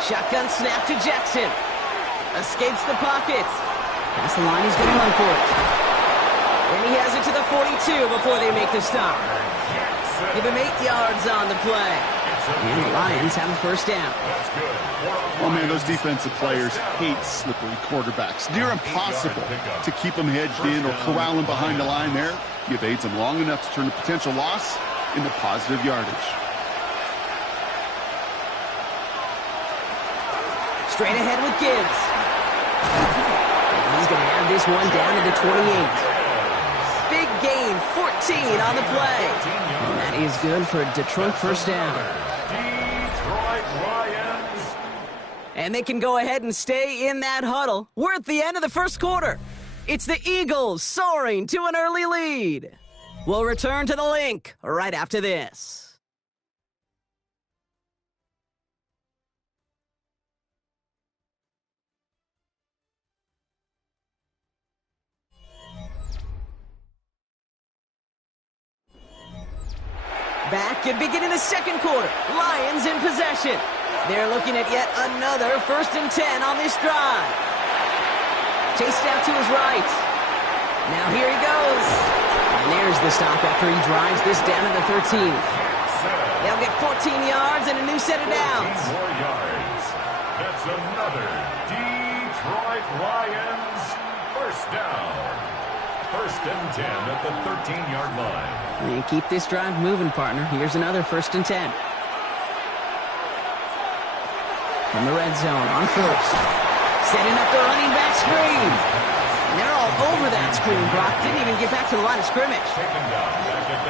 Shotgun snap to Jackson. Escapes the pocket. Past the line, he's going to run for it. And he has it to the 42 before they make the stop. Give him 8 yards on the play. And the Lions have a first down. Oh, man, those defensive players hate slippery quarterbacks. Near impossible to keep them hedged in or corral them behind the line there. You evade them long enough to turn a potential loss into positive yardage. Straight ahead with Gibbs. He's going to have this one down to the 28. Big gain, 14 on the play. And that is good for a Detroit first down. Detroit Lions. And they can go ahead and stay in that huddle. We're at the end of the first quarter. It's the Eagles soaring to an early lead. We'll return to the link right after this. Back and beginning the second quarter. Lions in possession. They're looking at yet another 1st and 10 on this drive. Chased out to his right. Now here he goes. And there's the stop after he drives this down to the 13. They'll get 14 yards and a new set of downs. 4 yards. That's another Detroit Lions first down. First and 10 at the 13-yard line. And keep this drive moving, partner. Here's another 1st and 10. From the red zone on first. Setting up the running back screen. And they're all over that screen, Brock. Didn't even get back to the line of scrimmage.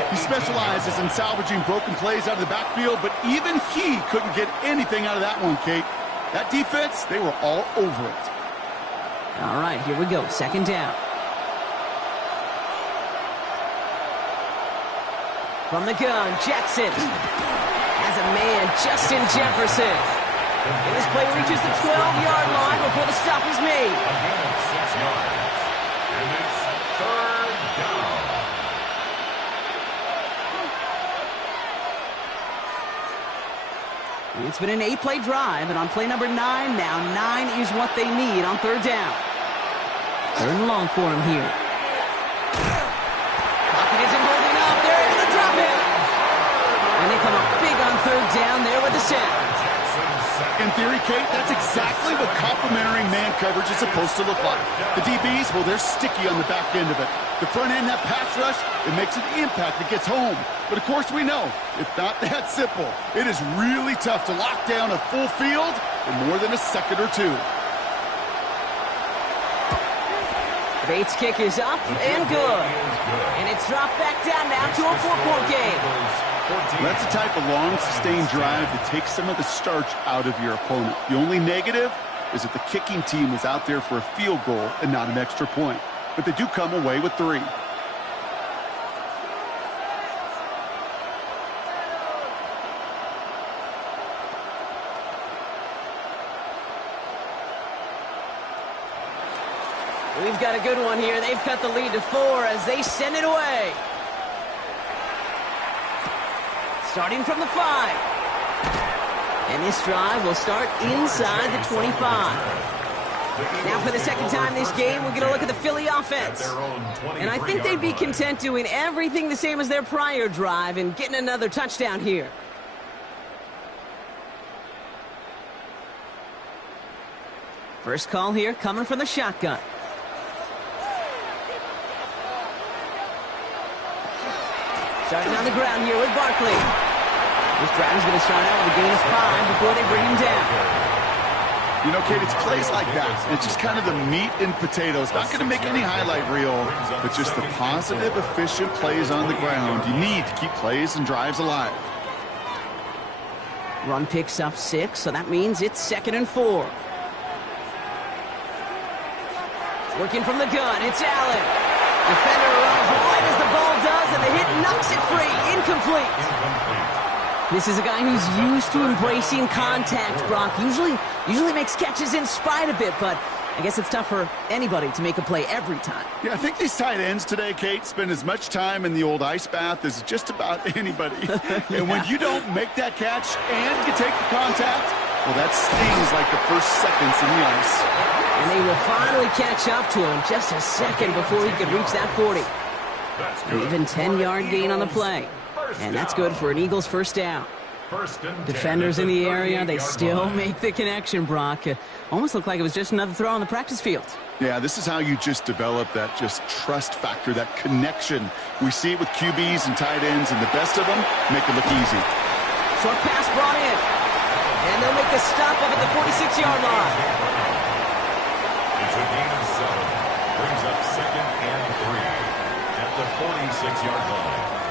He specializes in salvaging broken plays out of the backfield, but even he couldn't get anything out of that one, Kate. That defense, they were all over it. All right, here we go. 2nd down. From the gun, Jackson has a man, Justin Jefferson. And this play reaches the 12-yard line before the stop is made. Again at 6 yards. And it's 3rd down. It's been an 8-play drive, and on play number 9 now, 9 is what they need on 3rd down. 3rd and long for him here. Pocket isn't holding up. They're able to drop it. And they come up big on 3rd down there with the sack. In theory, Kate, that's exactly what complementary man coverage is supposed to look like. The DBs, well, they're sticky on the back end of it. The front end, that pass rush, it makes an impact that gets home. But of course we know, it's not that simple. It is really tough to lock down a full field for more than a second or two. Bates' kick is up and good. And it's dropped back down now to a 4-point game. That's the type of long, sustained drive that takes some of the starch out of your opponent. The only negative is that the kicking team was out there for a field goal and not an extra point. But they do come away with 3. We've got a good one here. They've cut the lead to 4 as they send it away. Starting from the 5. And this drive will start inside the 25. Now for the 2nd time this game, we're going to look at the Philly offense. And I think they'd be content doing everything the same as their prior drive and getting another touchdown here. First call here coming from the shotgun. Starting on the ground here with Barkley. This drive is going to start out with a gain of 5 before they bring him down. You know, Kate, it's plays like that. It's just kind of the meat and potatoes. Not going to make any highlight reel, but just the positive, efficient plays on the ground. You need to keep plays and drives alive. Run picks up 6, so that means it's 2nd and 4. Working from the gun, it's Allen. Defender runs right as the ball does, and the hit knocks it free. Incomplete. This is a guy who's used to embracing contact, Brock. Usually makes catches in spite of it, but I guess it's tough for anybody to make a play every time. Yeah, I think these tight ends today, Kate, spend as much time in the old ice bath as just about anybody. Yeah. And when you don't make that catch and you take the contact, well, that stings like the first seconds in the ice. And they will finally catch up to him just a second before he could reach that 40. An even 10-yard gain on the play. And that's good for an Eagles 1st down. Defenders in the area, they still make the connection, Brock. Almost looked like it was just another throw on the practice field. Yeah, this is how you just develop that just trust factor, that connection. We see it with QBs and tight ends, and the best of them make it look easy. Short pass brought in. And they'll make the stop up at the 46-yard line. It's a gain of 7. Brings up 2nd and 3 at the 46-yard line.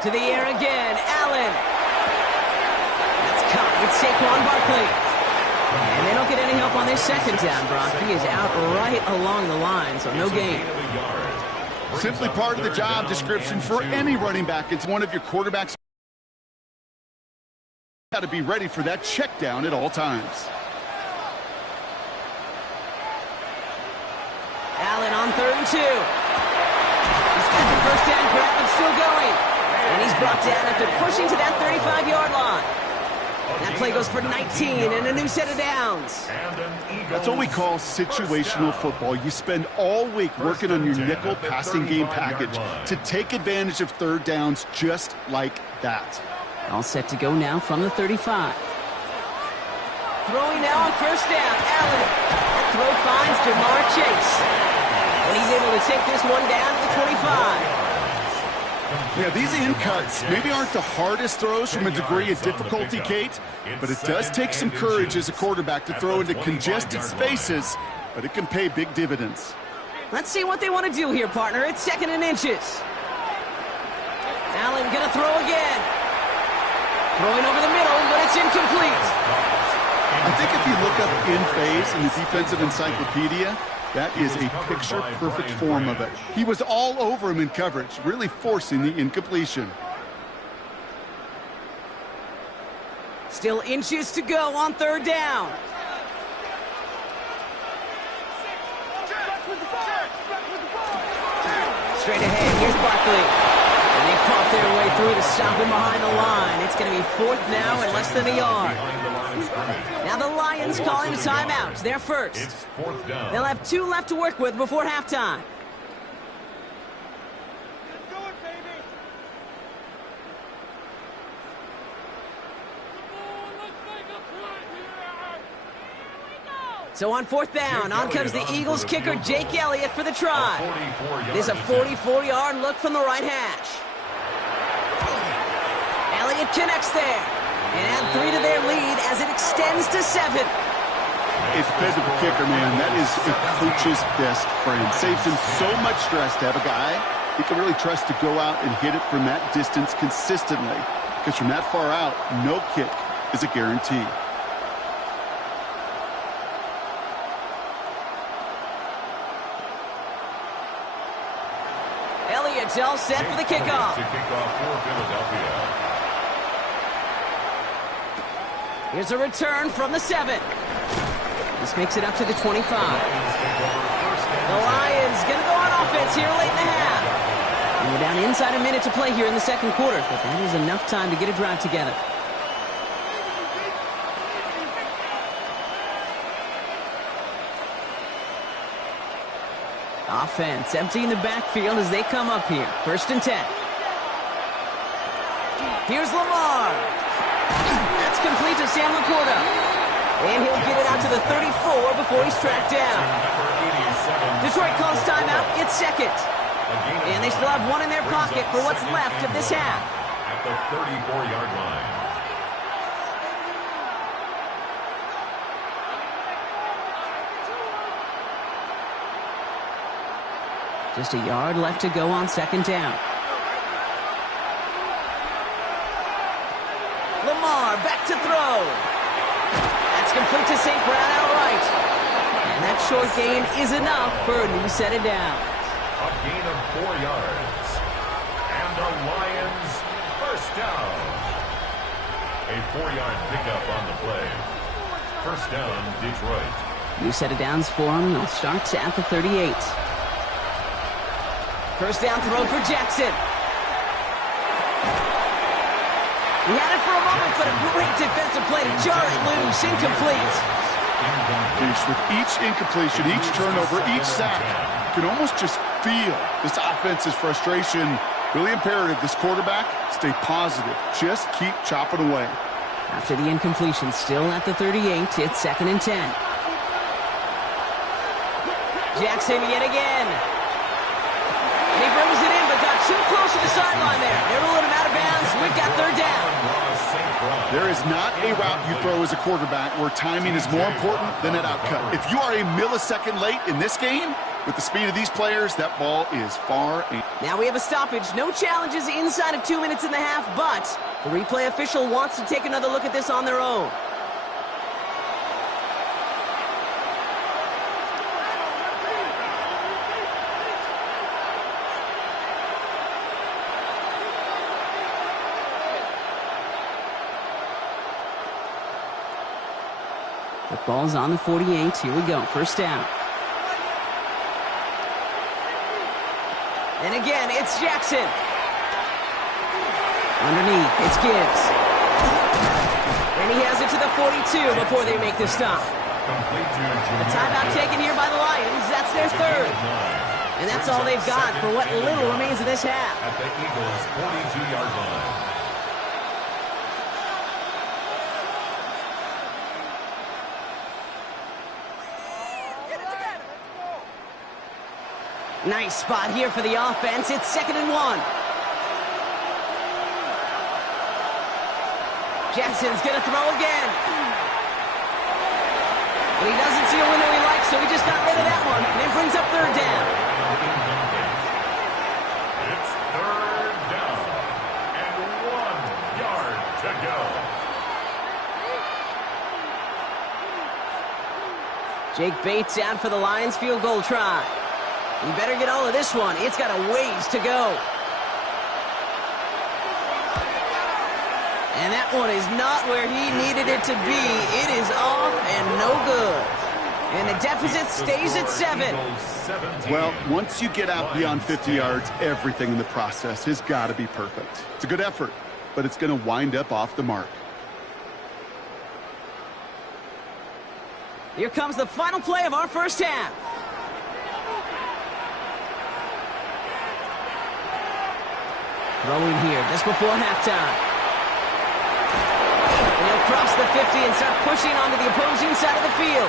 To the air again, Allen. That's caught with Saquon Barkley. And they don't get any help on this 2nd down, Brock. He is out right along the line, so no gain. Simply part of the job description for any running back. It's one of your quarterbacks. Got to be ready for that check down at all times. Allen on 3rd and 2. He's got the 1st down grab and still going. And he's brought down after pushing to that 35-yard line. That play goes for 19 and a new set of downs. That's what we call situational football. You spend all week working on your nickel passing game package to take advantage of third downs just like that. All set to go now from the 35. Throwing now on first down, Allen. That throw finds Jamar Chase. And he's able to take this one down to the 25. Yeah, these in cuts maybe aren't the hardest throws from a degree of difficulty, Kate, but it does take some courage as a quarterback to throw into congested spaces, but it can pay big dividends. Let's see what they want to do here, partner. It's 2nd and inches. Allen gonna throw again. Throwing over the middle, but it's incomplete. I think if you look up in phase in the defensive encyclopedia, that is a picture-perfect form of it. He was all over him in coverage, really forcing the incompletion. Still inches to go on 3rd down. Straight ahead, here's Barkley. And they fought their way through to stop him behind the line. It's going to be 4th now and less than a yard. Now the Lions calling a timeout. They're first. They'll have 2 left to work with before halftime. Let's do it, baby. Come on, let's make a play here. Here we go. So on 4th down, on comes the Eagles kicker Jake Elliott for the try. It is a 44-yard look from the right hash. Elliott connects there. And add 3 to their lead as it extends to 7. A dependable kicker, man. That is a coach's best friend. Saves him so much stress to have a guy he can really trust to go out and hit it from that distance consistently. Because from that far out, no kick is a guarantee. Elliott's all set for the kickoff. To kick off for Philadelphia. Here's a return from the 7. This makes it up to the 25. The Lions going to go on offense here late in the half. And we're down inside a minute to play here in the 2nd quarter, but that is enough time to get a drive together. Offense emptying the backfield as they come up here. 1st and 10. Here's Lamar. That's complete to Sam Laporta. And he'll get it out to the 34 before he's tracked down. Detroit calls timeout. It's 2nd. And they still have 1 in their pocket for what's left of this half. At the 34-yard line. Just a yard left to go on 2nd down. Lamar back to throw. That's complete to St. Brown outright. And that short gain is enough for a new set of downs. A gain of 4 yards. And the Lions first down. A 4-yard pickup on the play. First down, Detroit. New set of downs for him. They'll start at the 38. First down throw for Jackson. He had it for a moment, but a great defensive play to jar it loose. Incomplete. With each incompletion, each turnover, each sack, you can almost just feel this offense's frustration. Really imperative, this quarterback, stay positive. Just keep chopping away. After the incompletion, still at the 38, it's 2nd and 10. Jackson yet again. And he brings it in, but got too close to the sideline there. They're rolling him out of bounds. We've got 3rd down. There is not a route you throw as a quarterback where timing is more important than that outcut. If you are a millisecond late in this game, with the speed of these players, that ball is far. Now we have a stoppage. No challenges inside of 2 minutes and a half, but the replay official wants to take another look at this on their own. The ball's on the 48. Here we go. First down. And again, it's Jackson. Underneath, it's Gibbs. And he has it to the 42 before they make the stop. A timeout taken here by the Lions. That's their third. And that's all they've got for what little remains of this half. At the Eagles' 42-yard line. Nice spot here for the offense. It's 2nd and 1. Jackson's going to throw again. And he doesn't see a window he likes, so he just got rid of that one. And it brings up 3rd down. It's 3rd down and 1 yard to go. Jake Bates out for the Lions field goal try. You better get all of this one. It's got a ways to go. And that one is not where he needed it to be. It is off and no good. And the deficit stays at 7. Well, once you get out beyond 50 yards, everything in the process has got to be perfect. It's a good effort, but it's going to wind up off the mark. Here comes the final play of our first half. Throwing here just before halftime. And he'll cross the 50 and start pushing onto the opposing side of the field.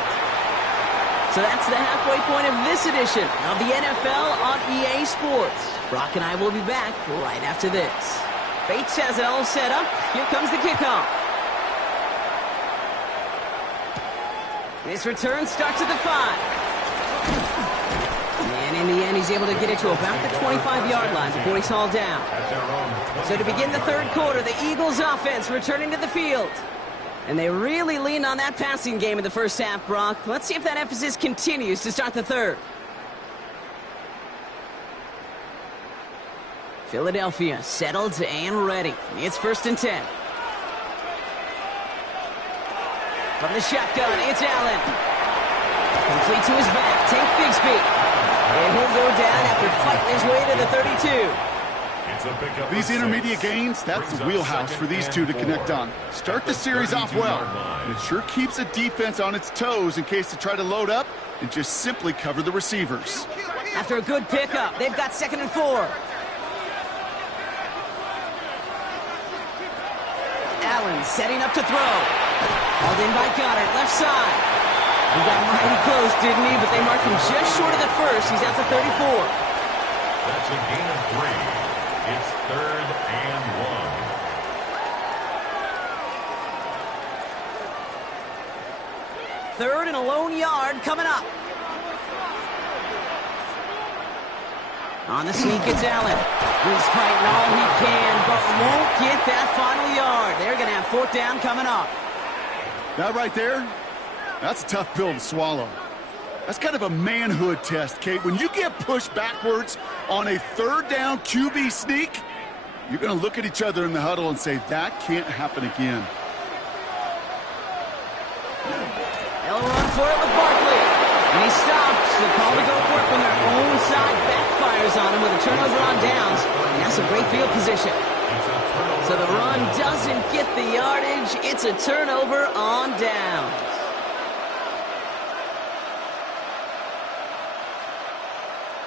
So that's the halfway point of this edition of the NFL on EA Sports. Brock and I will be back right after this. Bates has it all set up. Here comes the kickoff. This return starts at the 5. And in the end, he's able to get it to about the 25-yard line before he's hauled down. So to begin the 3rd quarter, the Eagles offense returning to the field. And they really leaned on that passing game in the first half, Brock. Let's see if that emphasis continues to start the 3rd. Philadelphia settled and ready. It's 1st and 10. From the shotgun, it's Allen. Complete to his back, Tank Bigsby. And he'll go down after fighting his way to the 32. These intermediate gains, that's the wheelhouse for these two to connect on. Start the series off well, and it sure keeps the defense on its toes in case they try to load up and just simply cover the receivers. After a good pickup, they've got 2nd and 4. Allen setting up to throw. Hauled in by Goddard, left side. He got mighty close, didn't he? But they marked him just short of the 1st. He's out to 34. That's a gain of 3. It's 3rd and 1. 3rd and a lone yard coming up. On the sneak, it's Allen. He's fighting all he can, but won't get that final yard. They're going to have 4th down coming up. That right there, that's a tough pill to swallow. That's kind of a manhood test, Kate. When you get pushed backwards on a 3rd down QB sneak, you're going to look at each other in the huddle and say, that can't happen again. They'll run for it with Barkley. And he stops. The call to go for it from their own side backfires on him with a turnover on downs. And that's a great field position. So the run doesn't get the yardage. It's a turnover on downs.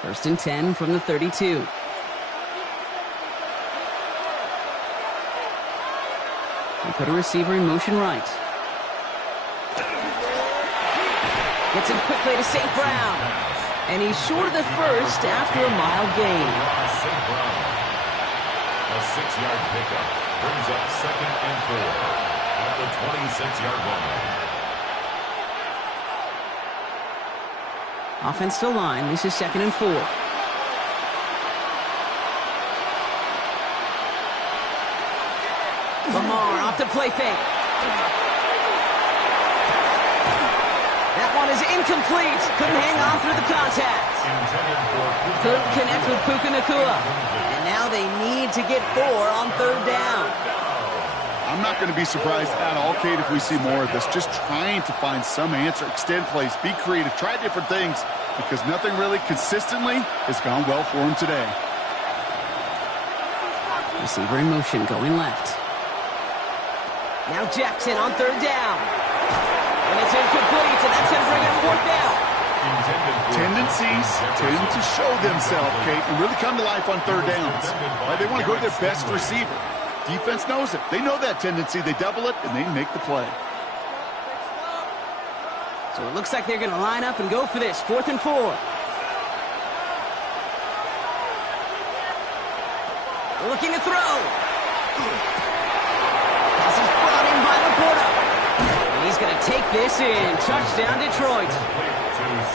First and 10 from the 32. They put a receiver in motion right. Gets him quickly to St. Brown. And he's short of the 1st after a mile gain. A 6-yard pickup brings up 2nd and 4 at the 26-yard line. Offense to line. This is 2nd and 4. Lamar off the play fake. That one is incomplete. Couldn't hang on through the contact. Couldn't connect with Puka Nacua. And now they need to get 4 on 3rd down. I'm not going to be surprised at all, Kate, if we see more of this. Just trying to find some answer, extend plays, be creative, try different things, because nothing really consistently has gone well for him today. Receiver in motion, going left. Now Jackson on third down. And it's incomplete, and that's going to bring up fourth down. Tendencies tend to show themselves, Kate, and really come to life on third downs. They want to go to their best receiver. Defense knows it. They know that tendency. They double it, and they make the play. So it looks like they're going to line up and go for this. 4th and 4. Looking to throw. This is brought in by Laporta. And he's going to take this in. Touchdown, Detroit.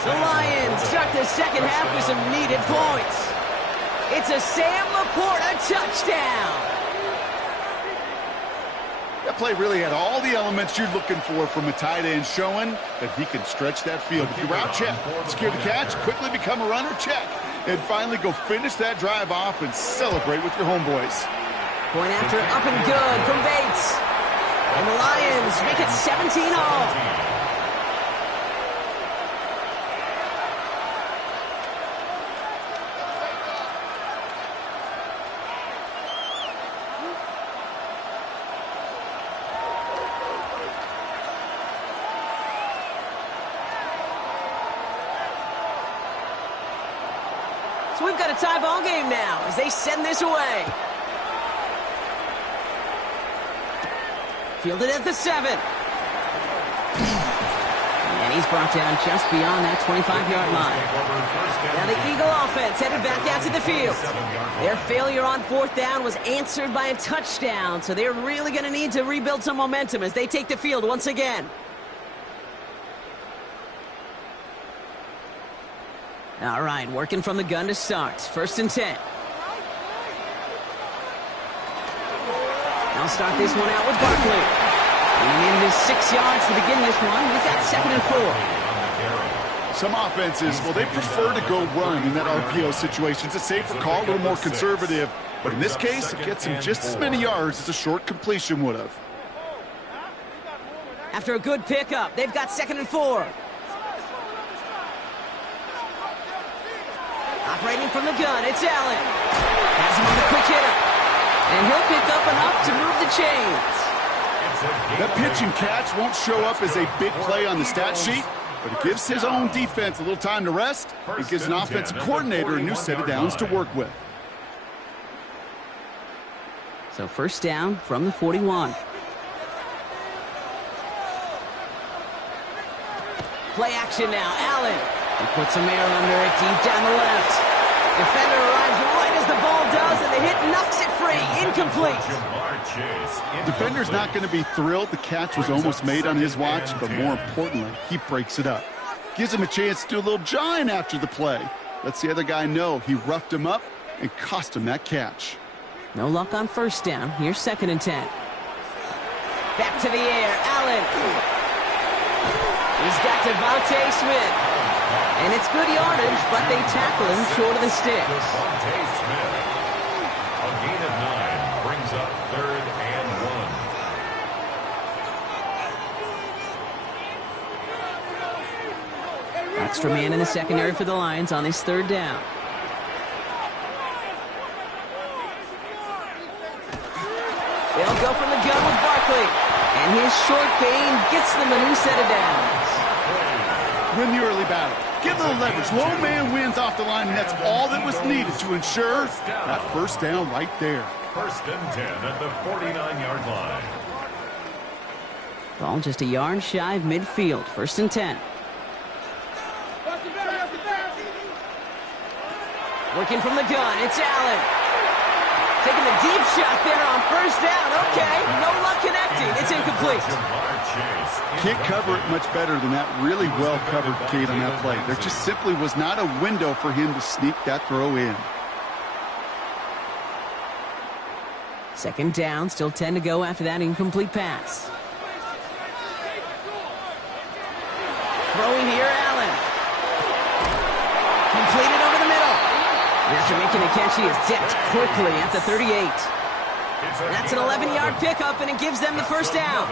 The Lions start the second half with some needed points. It's a Sam Laporta touchdown. That play really had all the elements you're looking for from a tight end, showing that he can stretch that field. If you're out, check. Secure the catch, quickly become a runner, check. And finally go finish that drive off and celebrate with your homeboys. Point after up and good from Bates. And the Lions make it 17 all. So we've got a tie ball game now as they send this away. Fielded at the 7. And he's brought down just beyond that 25-yard line. Now the Eagle offense headed back out to the field. Their failure on 4th down was answered by a touchdown, so they're really going to need to rebuild some momentum as they take the field once again. All right, working from the gun to start. 1st and 10. I'll start this one out with Barkley. Leading in his 6 yards to begin this one. We've got 2nd and 4. Some offenses, well, they prefer to go run in that RPO situation. It's a safer call, a little more conservative. But in this case, it gets him just as many yards as a short completion would have. After a good pickup, they've got 2nd and 4. Operating from the gun, it's Allen. Has him on the quick hitter. And he'll pick up enough to move the chains. That pitch and catch won't show up as a big play on the stat sheet, but it gives his own defense a little time to rest. It gives an offensive coordinator a new set of downs to work with. So 1st down from the 41. Play action now, Allen. He puts some air under it deep down the left. Defender arrives right as the ball does, and the hit knocks it free. Incomplete. Defender's not going to be thrilled. The catch was almost made on his watch, but more importantly, he breaks it up. Gives him a chance to do a little jawing after the play. Lets the other guy know he roughed him up and cost him that catch. No luck on 1st down. Here's 2nd and 10. Back to the air. Allen. He's got Devontae Smith. And it's good yardage, but they tackle him short of the sticks. Devontae Smith. A gain of 9 brings up 3rd and 1. Extra man in the secondary for the Lions on this 3rd down. They'll go from the gun with Barkley. And his short gain gets them a new set of downs. Win the early battle. Get a little leverage. Low man wins off the line, and that's all that was needed to ensure that 1st down right there. 1st and 10 at the 49-yard line. Ball just a yard shy of midfield. 1st and 10. Working from the gun, it's Allen. Taking the deep shot there on 1st down. Okay, no luck connecting. It's incomplete. Can't cover it much better than that. Really well covered, Kate, on that play. There just simply was not a window for him to sneak that throw in. 2nd down, still 10 to go after that incomplete pass. Throwing here, Allen. Completed over the middle. And after making a catch, he is decked quickly at the 38. That's an 11-yard pickup, and it gives them the 1st down.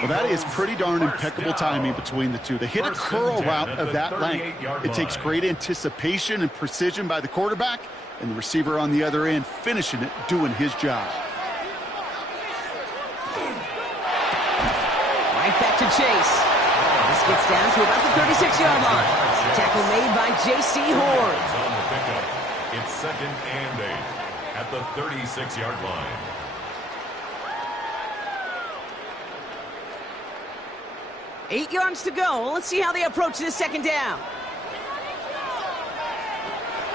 Well, that is pretty darn impeccable timing between the two. They hit a curl route of that length. It takes great anticipation and precision by the quarterback, and the receiver on the other end finishing it, doing his job. Right back to Chase. This gets down to about the 36-yard line. Tackle made by J.C. Horn. On the pickup, it's 2nd and 8 at the 36-yard line. Eight yards to go. Let's see how they approach this 2nd down.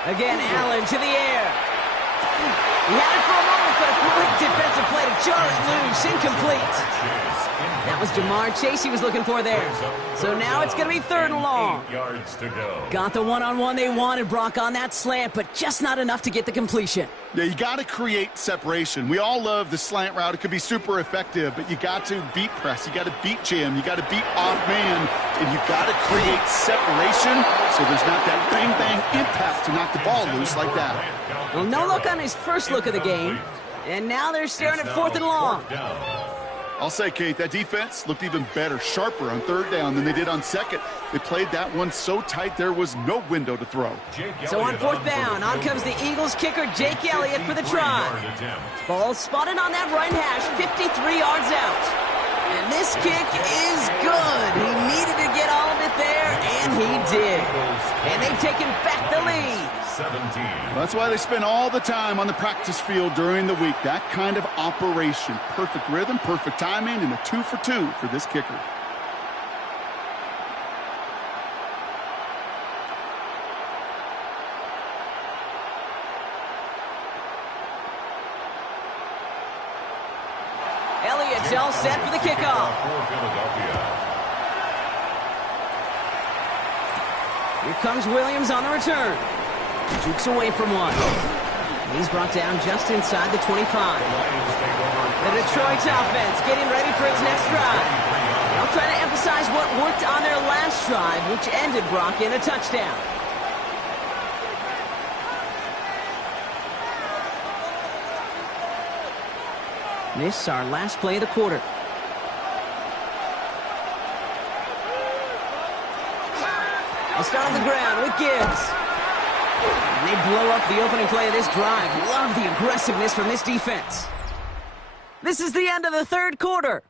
Again, Allen to the air. He had it for a moment, but a great defensive play to jar it loose. Incomplete. That was Jamar Chase he was looking for there. So now it's going to be 3rd and long. 8 yards to go. Got the one-on-one they wanted, Brock, on that slant, but just not enough to get the completion. Yeah, you got to create separation. We all love the slant route. It could be super effective, but you got to beat press. You got to beat jam. You got to beat off man, and you got to create separation so there's not that bang-bang impact to knock the ball loose like that. Well, no look on his first look of the game, and now they're staring at 4th and long. I'll say, Kate, that defense looked even better, sharper on 3rd down than they did on 2nd. They played that one so tight there was no window to throw. So on 4th down, on comes the Eagles kicker, Jake Elliott, for the try. Ball spotted on that right hash, 53 yards out. And this kick is good. He needed to get all of it there, and he did. And they've taken back the lead. 17. That's why they spend all the time on the practice field during the week. That kind of operation. Perfect rhythm, perfect timing, and a 2-for-2 for this kicker. Elliott's all set for the kickoff. Here comes Williams on the return. Jukes away from one. He's brought down just inside the 25. The Detroit offense getting ready for its next drive. They'll try to emphasize what worked on their last drive, which ended Brock in a touchdown. This is our last play of the quarter. They'll start on the ground with Gibbs. And they blow up the opening play of this drive. Love the aggressiveness from this defense. This is the end of the 3rd quarter.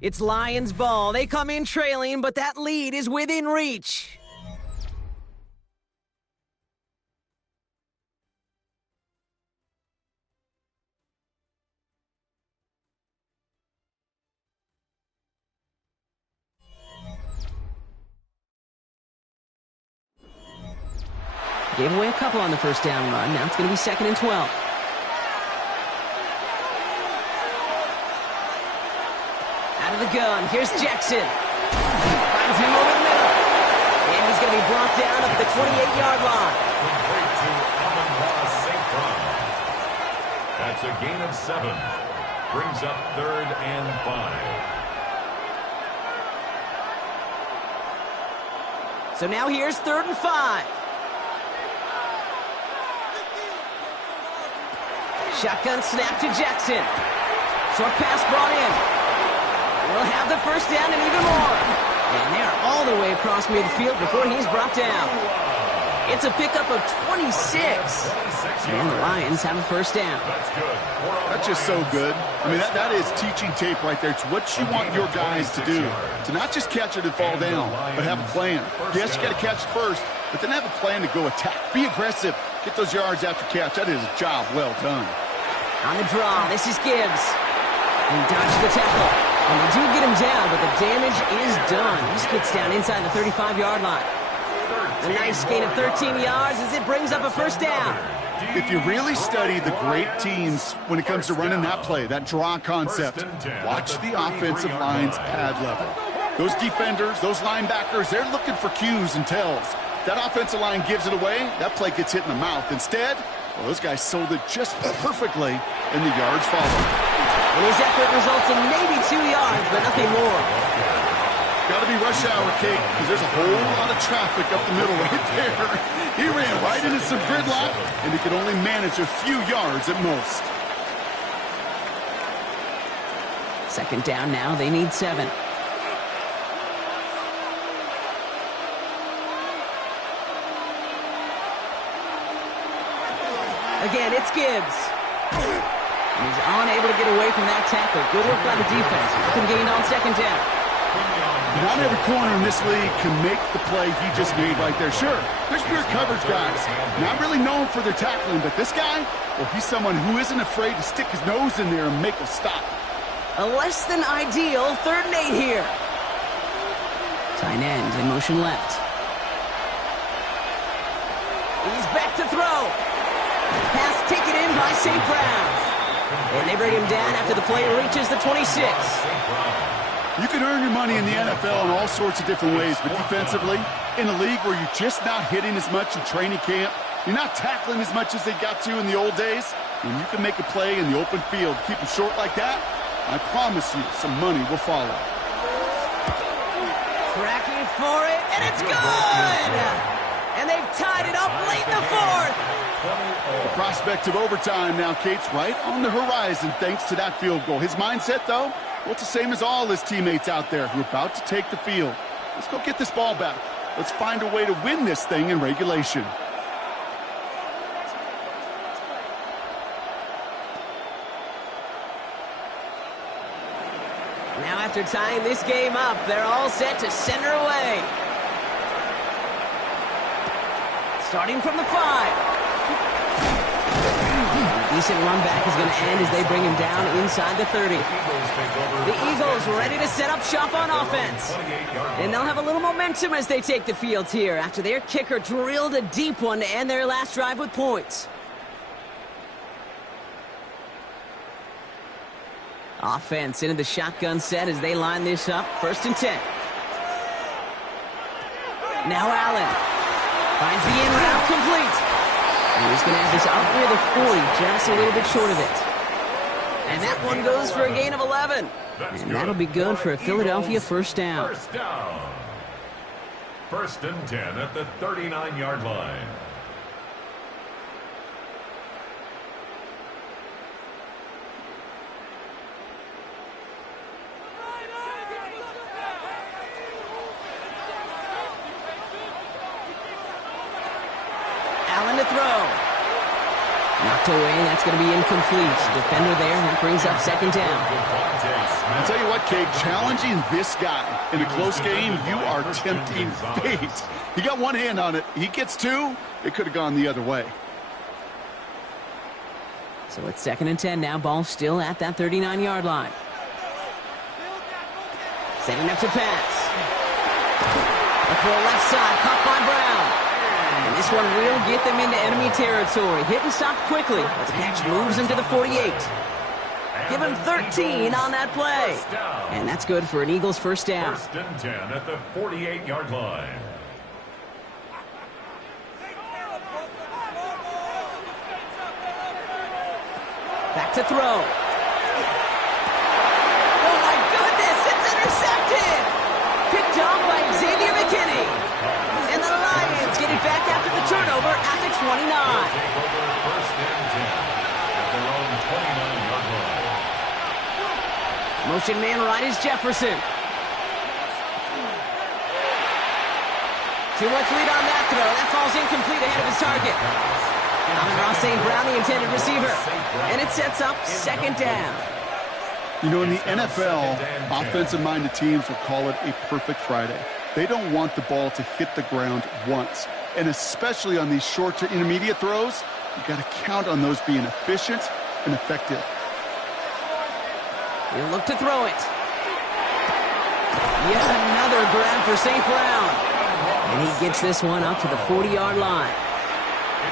It's Lions ball. They come in trailing, but that lead is within reach. Gave away a couple on the 1st down run. Now it's going to be 2nd and 12. Out of the gun. Here's Jackson. Finds him over the middle. And he's going to be brought down up at the 28-yard line. Complete to Amon-Ra St. Brown. That's a gain of 7. Brings up 3rd and 5. So now here's 3rd and 5. Shotgun snap to Jackson. Short pass brought in. We'll have the 1st down and even more. And they're all the way across midfield before he's brought down. It's a pickup of 26. And the Lions have a 1st down. That's just so good. I mean, that is teaching tape right there. It's what you want your guys to do. To not just catch it and fall down, but have a plan. Yes, you got to catch it first, but then have a plan to go attack. Be aggressive. Get those yards after catch. That is a job well done. On the draw, this is Gibbs. He dodged the tackle. And they do get him down, but the damage is done. He gets down inside the 35-yard line. A nice gain of 13 yards as it brings up a 1st down. If you really study the great teams when it comes to running that play, that draw concept, watch the offensive line's pad level. Those defenders, those linebackers, they're looking for cues and tells. That offensive line gives it away, that play gets hit in the mouth. Instead, well, those guys sold it just perfectly, and the yards follow. And his effort results in maybe 2 yards, but nothing more. Got to be rush hour, Kate, because there's a whole lot of traffic up the middle right there. He ran right into some gridlock, and he could only manage a few yards at most. 2nd down now. They need 7. Again, it's Gibbs. And he's unable to get away from that tackle. Good work by the defense. Nothing gained on second down. Not every corner in this league can make the play he just made right there. Sure, there's pure coverage guys. Not really known for their tackling, but this guy, well, he's someone who isn't afraid to stick his nose in there and make a stop. A less than ideal 3rd and 8 here. Tight end in motion left. He's back to throw. Pass taken in by St. Brown. And they bring him down after the play reaches the 26. You can earn your money in the NFL in all sorts of different ways, but defensively, in a league where you're just not hitting as much in training camp, you're not tackling as much as they got to in the old days, when you can make a play in the open field, keep it short like that, I promise you some money will follow. Tracking for it, and it's good! And they've tied it up late in the 4th. The prospect of overtime now, Kate's right on the horizon thanks to that field goal. His mindset, though, well, it's the same as all his teammates out there who are about to take the field. Let's go get this ball back. Let's find a way to win this thing in regulation. Now after tying this game up, they're all set to send her away. Starting from the 5. Decent run back is going to end as they bring him down inside the 30. The Eagles ready to set up shop on offense. And they'll have a little momentum as they take the field here after their kicker drilled a deep one to end their last drive with points. Offense into the shotgun set as they line this up. 1st and 10. Now Allen finds the in route complete. And he's going to have this up near the 40, just a little bit short of it. And that one goes for a gain of 11. And that'll be good for a Philadelphia 1st down. 1st down. 1st and 10 at the 39-yard line. Allen to throw. Knocked away, that's going to be incomplete. Defender there, that brings up 2nd down. I'll tell you what, Kate, challenging this guy in a close game, you are tempting fate. He got one hand on it. He gets 2. It could have gone the other way. So it's 2nd and 10 now. Ball still at that 39-yard line. Setting up to pass. Up for a left side, caught by Brown. And this one will get them into enemy territory. Hit and stopped quickly, but the catch moves them to the 48. Give him 13 on that play. And that's good for an Eagles 1st down. 1st and 10 at the 48-yard line. Back to throw. Oh my goodness, it's intercepted! Picked off by Xavier McKinney. And the Lions get it back after the turnover at the 29. 1st and 10 at their own 29-yard line. Motion man right is Jefferson. Too much lead on that throw. That falls incomplete ahead of his target. Amon-Ra St. Brown, the intended receiver. And it sets up 2nd down. You know, in the NFL, offensive-minded teams will call it a perfect Friday. They don't want the ball to hit the ground once. And especially on these short to intermediate throws, you've got to count on those being efficient and effective. He'll look to throw it. Yet another grab for St. Brown. And he gets this one up to the 40-yard line.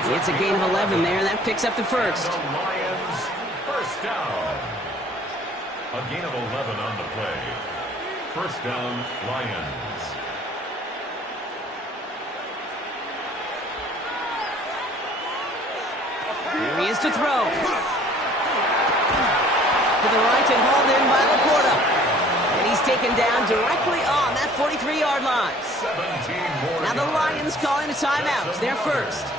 It's a gain of 11 there. That picks up the 1st. The Lions 1st down. A gain of 11 on the play. 1st down, Lions. Here he is to throw. To the right and hauled in by Laporta. And he's taken down directly on that 43-yard line. Now the Lions calling a timeout. They're 1st.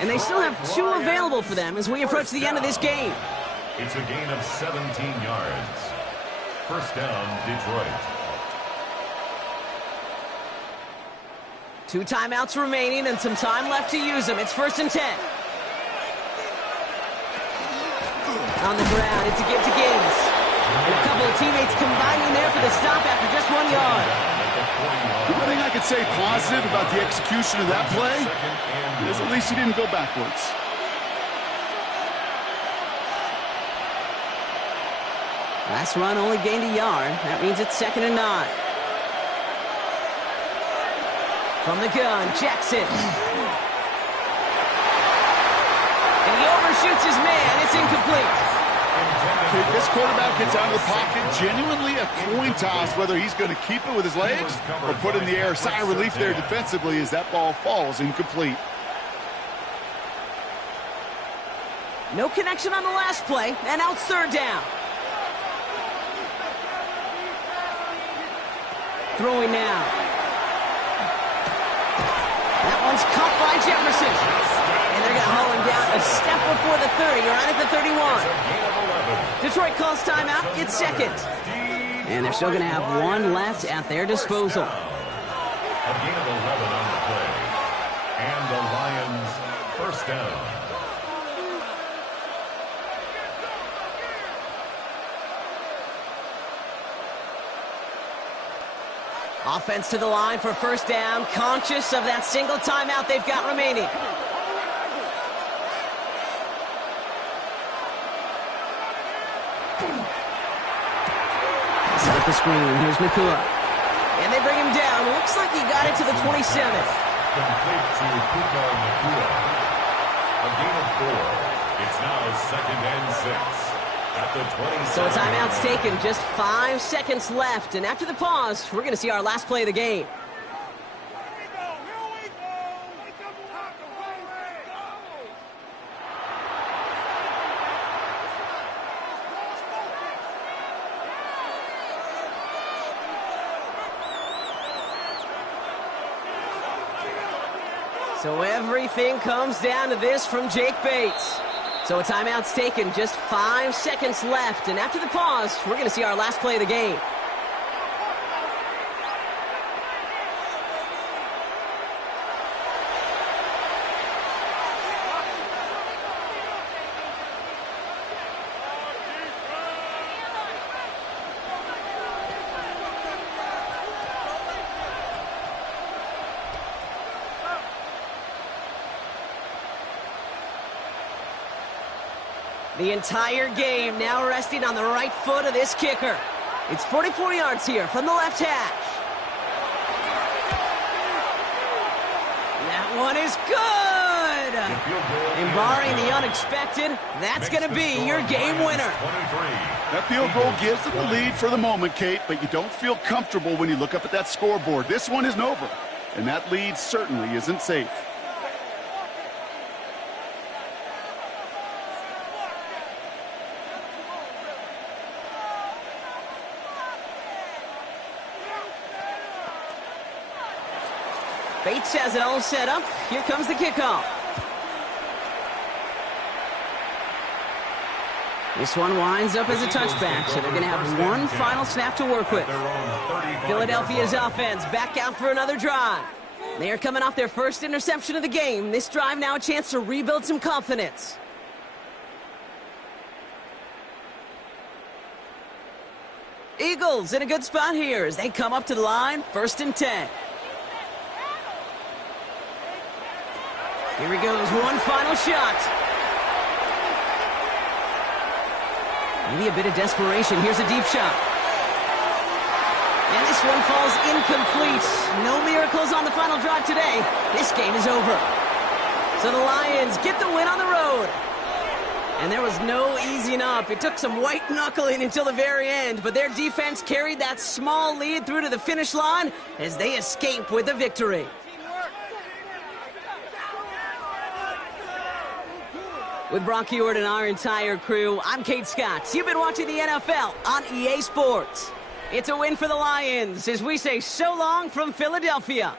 And they still have 2 available for them as we approach the end of this game. It's a gain of 17 yards. 1st down, Detroit. 2 timeouts remaining and some time left to use them. It's 1st and 10. On the ground, it's a give to Gibbs. And a couple of teammates combining there for the stop after just 1 yard. The one thing I could say positive about the execution of that play is at least he didn't go backwards. Last run only gained a yard. That means it's 2nd and 9. From the gun, Jackson. And he overshoots his man. It's incomplete. Okay, this quarterback gets out of the pocket. Genuinely a coin toss whether he's going to keep it with his legs or put it in the air. Sigh of relief there defensively as that ball falls incomplete. No connection on the last play, and out 3rd down. Throwing now. That one's caught by Jefferson. And they're going to haul him down a step before the 30, or right at the 31. Detroit calls timeout. It's 2nd. And they're still going to have 1 left at their disposal. A gain of 11 on the play. And the Lions first down. Offense to the line for first down, conscious of that single timeout they've got remaining. Set up the screen. Here's Nakua. And they bring him down. Looks like he got it to the 27. Complete to Puka Nakua. A gain of 4. It's now 2nd and 6. At the 27. So a timeout's taken, just 5 seconds left. And after the pause, we're going to see our last play of the game. So everything comes down to this from Jake Bates. So a timeout's taken, just 5 seconds left. And after the pause, we're going to see our last play of the game. The entire game now resting on the right foot of this kicker. It's 44 yards here from the left hash. That one is good! And barring the unexpected, that's going to be your game winner. That field goal gives them the lead for the moment, Kate, but you don't feel comfortable when you look up at that scoreboard. This one isn't over, and that lead certainly isn't safe. Bates has it all set up. Here comes the kickoff. This one winds up as a touchback, so they're going to have one final snap to work with. Philadelphia's offense back out for another drive. They are coming off their first interception of the game. This drive now a chance to rebuild some confidence. Eagles in a good spot here as they come up to the line, 1st and 10. Here he goes, one final shot. Maybe a bit of desperation. Here's a deep shot. And this one falls incomplete. No miracles on the final drive today. This game is over. So the Lions get the win on the road. And there was no easing up. It took some white knuckling until the very end, but their defense carried that small lead through to the finish line as they escape with the victory. With Brock Huard and our entire crew, I'm Kate Scott. You've been watching the NFL on EA Sports. It's a win for the Lions as we say so long from Philadelphia.